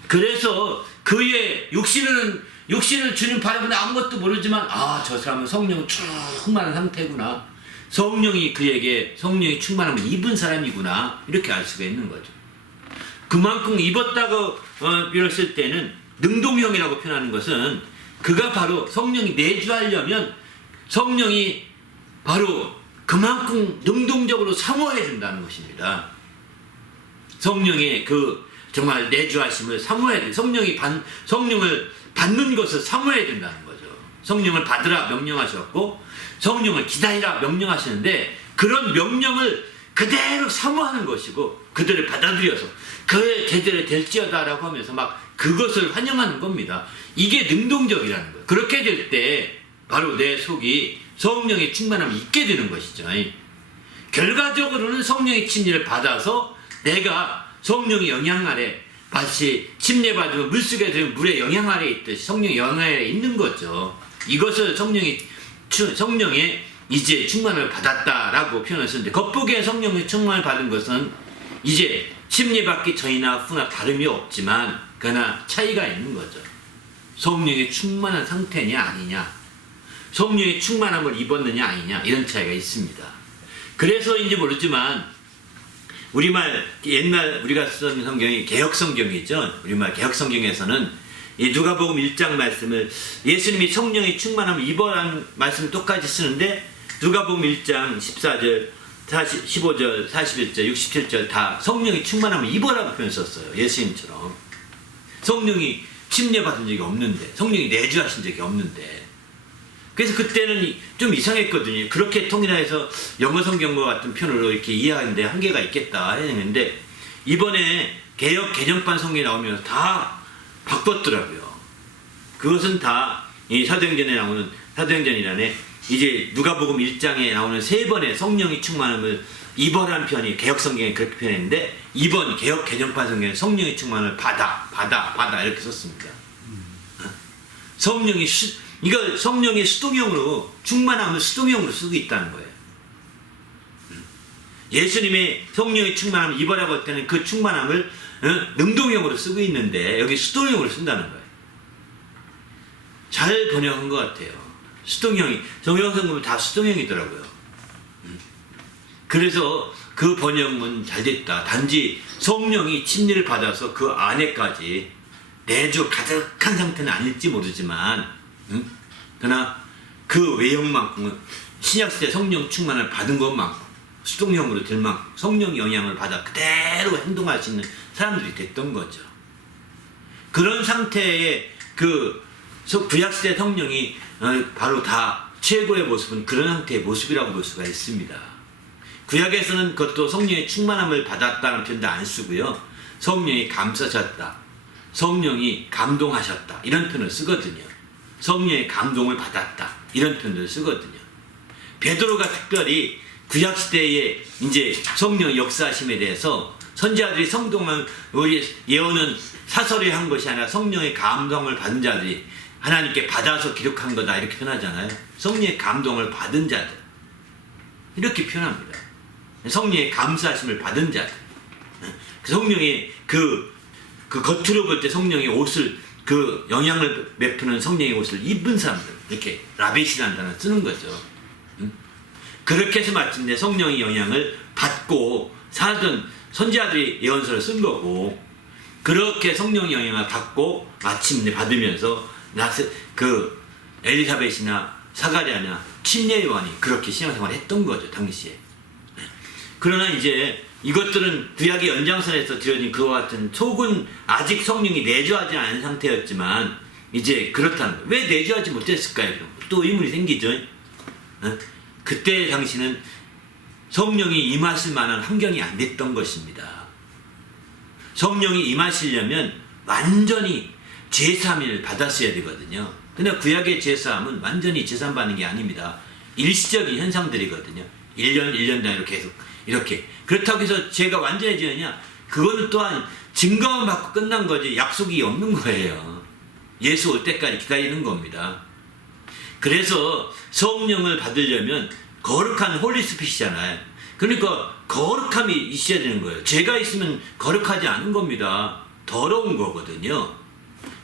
그래서 그의 육신을 주님 바라보는 아무것도 모르지만 저 사람은 성령 충만한 상태구나. 성령이 그에게 성령의 충만함을 입은 사람이구나. 이렇게 알 수가 있는 거죠. 그만큼 입었다고 빌었을 때는 능동형이라고 표현하는 것은 그가 바로 성령이 내주하려면 성령이 바로 그만큼 능동적으로 사모해야 된다는 것입니다. 성령의 그 정말 내주하심을 사모해야 돼. 성령을 받는 것을 사모해야 된다는 거죠. 성령을 받으라 명령하셨고 성령을 기다리라 명령하시는데 그런 명령을 그대로 사모하는 것이고 그들을 받아들여서 그의 제대로 될지어다라고 하면서 막 그것을 환영하는 겁니다. 이게 능동적이라는 거예요. 그렇게 될 때 바로 내 속이 성령의 충만함을 잊게 되는 것이죠. 결과적으로는 성령의 침례를 받아서 내가 성령의 영향 아래 마치 침례받으면 물속에 들면 물의 영향 아래 있듯이 성령의 영향 아래 있는 거죠. 이것을 성령의 이제 충만을 받았다라고 표현을 쓰는데 겉보기에 성령의 충만을 받은 것은 이제 침례받기 전이나 후나 다름이 없지만 그러나 차이가 있는 거죠. 성령의 충만한 상태냐 아니냐, 성령의 충만함을 입었느냐 아니냐 이런 차이가 있습니다. 그래서인지 모르지만 우리말 옛날 우리가 쓰는 성경이 개역성경이죠. 우리말 개역성경에서는 이 누가복음 1장 말씀을 예수님이 성령의 충만함을 입어라는 말씀을 똑같이 쓰는데 누가복음 1장 14절, 15절, 41절, 67절 다 성령의 충만함을 입어라고 표현 썼어요. 예수님처럼. 성령이 침례받은 적이 없는데 성령이 내주하신 적이 없는데 그래서 그때는 좀 이상했거든요. 그렇게 통일해서 영어 성경과 같은 표현으로 이렇게 이해하는데 한계가 있겠다 했는데 이번에 개역 개정판 성경이 나오면서 다 바꿨더라고요. 그것은 다 이 사도행전에 나오는 사도행전이라네 이제 누가복음 1장에 나오는 3번의 성령이 충만함을 이번한 편이 개역 성경에 그렇게 표현했는데 이번 개역 개정판 성경에 성령의 충만을 받아 이렇게 썼습니다. 이거 성령의 수동형으로 충만함을 수동형으로 쓰고 있다는 거예요. 예수님의 성령의 충만함을 입어라고 할 때는 그 충만함을 능동형으로 쓰고 있는데 여기 수동형으로 쓴다는 거예요. 잘 번역한 것 같아요. 수동형이 정형성금은 다 수동형이더라고요. 그래서 그 번역은 잘 됐다. 단지 성령이 침례를 받아서 그 안에까지 내주 가득한 상태는 아닐지 모르지만 그러나 그 외형만큼은 신약시대 성령 충만을 받은 것만큼 수동형으로 될 만큼 성령 영향을 받아 그대로 행동할 수 있는 사람들이 됐던 거죠. 그런 상태의 그 구약시대 성령이 바로 다 최고의 모습은 그런 상태의 모습이라고 볼 수가 있습니다. 구약에서는 그것도 성령의 충만함을 받았다는 표현도 안 쓰고요. 성령이 감싸셨다, 성령이 감동하셨다 이런 표현을 쓰거든요. 성령의 감동을 받았다. 이런 표현을 쓰거든요. 베드로가 특별히 구약 시대에 이제 성령 역사심에 대해서 선지자들이 성동을 우리 예언은 사설에 한 것이 아니라 성령의 감동을 받은 자들이 하나님께 받아서 기록한 거다 이렇게 표현하잖아요. 성령의 감동을 받은 자들 이렇게 표현합니다. 성령의 감사하심을 받은 자들. 성령의 그 겉으로 볼 때 성령의 옷을 그 영향을 베푸는 성령의 옷을 입은 사람들 이렇게 라벳이라는 단어를 쓰는 거죠. 그렇게 해서 마침내 성령의 영향을 받고 살던 선지자들이 예언서를 쓴 거고 그렇게 성령의 영향을 받고 마침내 받으면서 그 엘리사벳이나 사가랴나 침례 요한이 그렇게 신앙생활을 했던 거죠 당시에. 그러나 이제 이것들은 구약의 연장선에서 드려진 그와 같은 속은 아직 성령이 내주하지 않은 상태였지만 이제 그렇다는 거예요. 왜 내주하지 못했을까요? 또 의문이 생기죠. 그때 당시는 성령이 임하실 만한 환경이 안 됐던 것입니다. 성령이 임하시려면 완전히 제사함을 받았어야 되거든요. 근데 구약의 제사함은 완전히 제사함 받는 게 아닙니다. 일시적인 현상들이거든요. 1년 단위로 계속 이렇게. 그렇다고 해서 제가 완전해지느냐? 그거는 또한 증거만 받고 끝난 거지 약속이 없는 거예요. 예수 올 때까지 기다리는 겁니다. 그래서 성령을 받으려면 거룩한 홀리스피시잖아요. 그러니까 거룩함이 있어야 되는 거예요. 죄가 있으면 거룩하지 않은 겁니다. 더러운 거거든요.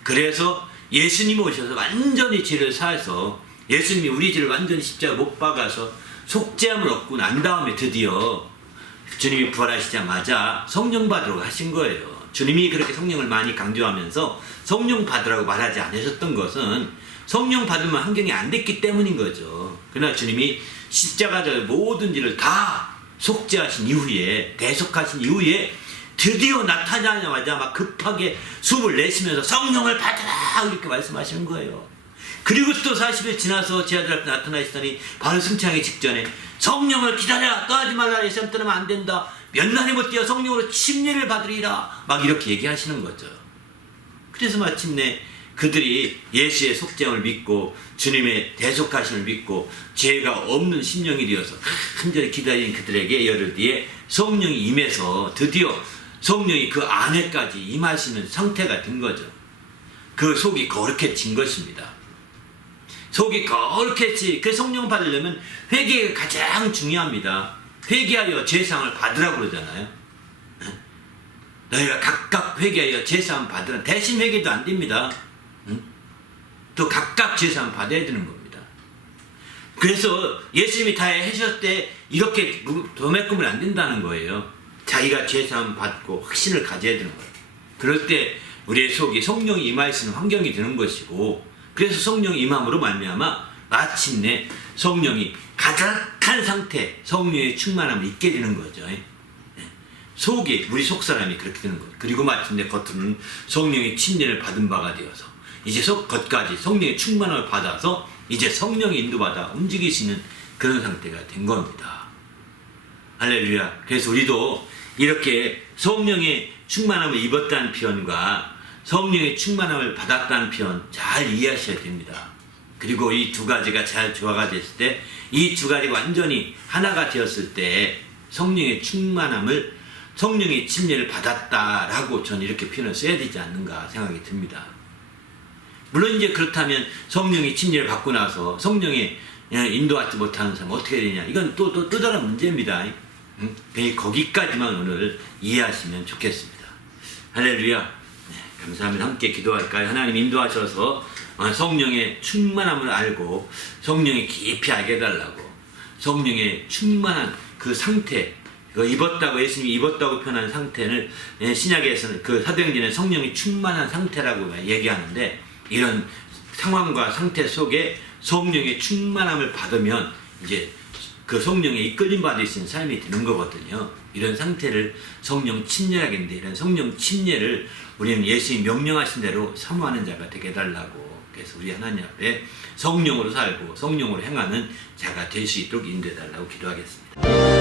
그래서 예수님이 오셔서 완전히 죄를 사해서 예수님이 우리 죄를 완전히 십자가 못 박아서 속죄함을 얻고 난 다음에 드디어 주님이 부활하시자마자 성령 받으라고 하신 거예요. 주님이 그렇게 성령을 많이 강조하면서 성령 받으라고 말하지 않으셨던 것은 성령 받으면 환경이 안 됐기 때문인 거죠. 그러나 주님이 십자가의 모든 일을 다 속죄하신 이후에 대속하신 이후에 드디어 나타나자마자 막 급하게 숨을 내쉬면서 성령을 받으라 이렇게 말씀하시는 거예요. 그리고 또 40일 지나서 제자들한테 나타나시더니 바로 승천하기 직전에 성령을 기다려 떠나지 말라 예수님 떠나면 안 된다 몇 날이 못 뛰어 성령으로 침례를 받으리라 막 이렇게 얘기하시는 거죠. 그래서 마침내 그들이 예수의 속죄함을 믿고 주님의 대속하심을 믿고 죄가 없는 심령이 되어서 간절히 기다리는 그들에게 열흘 뒤에 성령이 임해서 드디어 성령이 그 안에까지 임하시는 상태가 된 거죠. 그 속이 거룩해진 것입니다. 속이 거룩해지 그 성령 받으려면 회개가 가장 중요합니다. 회개하여 죄사함을 받으라고 그러잖아요. 너희가 각각 회개하여 죄사함 받으라. 대신 회개도 안 됩니다. 또 각각 죄사함 받아야 되는 겁니다. 그래서 예수님이 다 해주셨을 때 이렇게 도매금을 안 된다는 거예요. 자기가 죄사함 받고 확신을 가져야 되는 거예요. 그럴 때 우리의 속이 성령이 임하시는 환경이 되는 것이고 그래서 성령이 임함으로 말미암아 마침내 성령이 가득한 상태 성령의 충만함을 잊게 되는 거죠. 속이 우리 속사람이 그렇게 되는 거예요. 그리고 마침내 겉으로는 성령의 침례를 받은 바가 되어서 이제 겉까지 성령의 충만함을 받아서 이제 성령의 인도받아 움직이시는 그런 상태가 된 겁니다. 할렐루야. 그래서 우리도 이렇게 성령의 충만함을 입었다는 표현과 성령의 충만함을 받았다는 표현 잘 이해하셔야 됩니다. 그리고 이 두 가지가 잘 조화가 됐을 때 이 두 가지가 완전히 하나가 되었을 때 성령의 충만함을 성령의 침례를 받았다라고 저는 이렇게 표현을 써야 되지 않는가 생각이 듭니다. 물론 이제 그렇다면 성령의 침례를 받고 나서 성령의 인도받지 못하는 사람은 어떻게 되냐 이건 또 다른 문제입니다. 거기까지만 오늘 이해하시면 좋겠습니다. 할렐루야. 감사합니다. 함께 기도할까요? 하나님 인도하셔서 성령의 충만함을 알고 성령의 깊이 알게 해달라고 성령의 충만한 그 상태 입었다고 예수님이 입었다고 표현한 상태를 신약에서는 그 사도행전에 성령이 충만한 상태라고 얘기하는데 이런 상황과 상태 속에 성령의 충만함을 받으면 이제 그 성령에 이끌림 받을 수 있는 삶이 되는 거거든요. 이런 상태를 성령 침례라겠는데 이런 성령 침례를 우리는 예수님이 명령하신 대로 사모하는 자가 되게 해달라고 그래서 우리 하나님 앞에 성령으로 살고 성령으로 행하는 자가 될 수 있도록 인도해달라고 기도하겠습니다.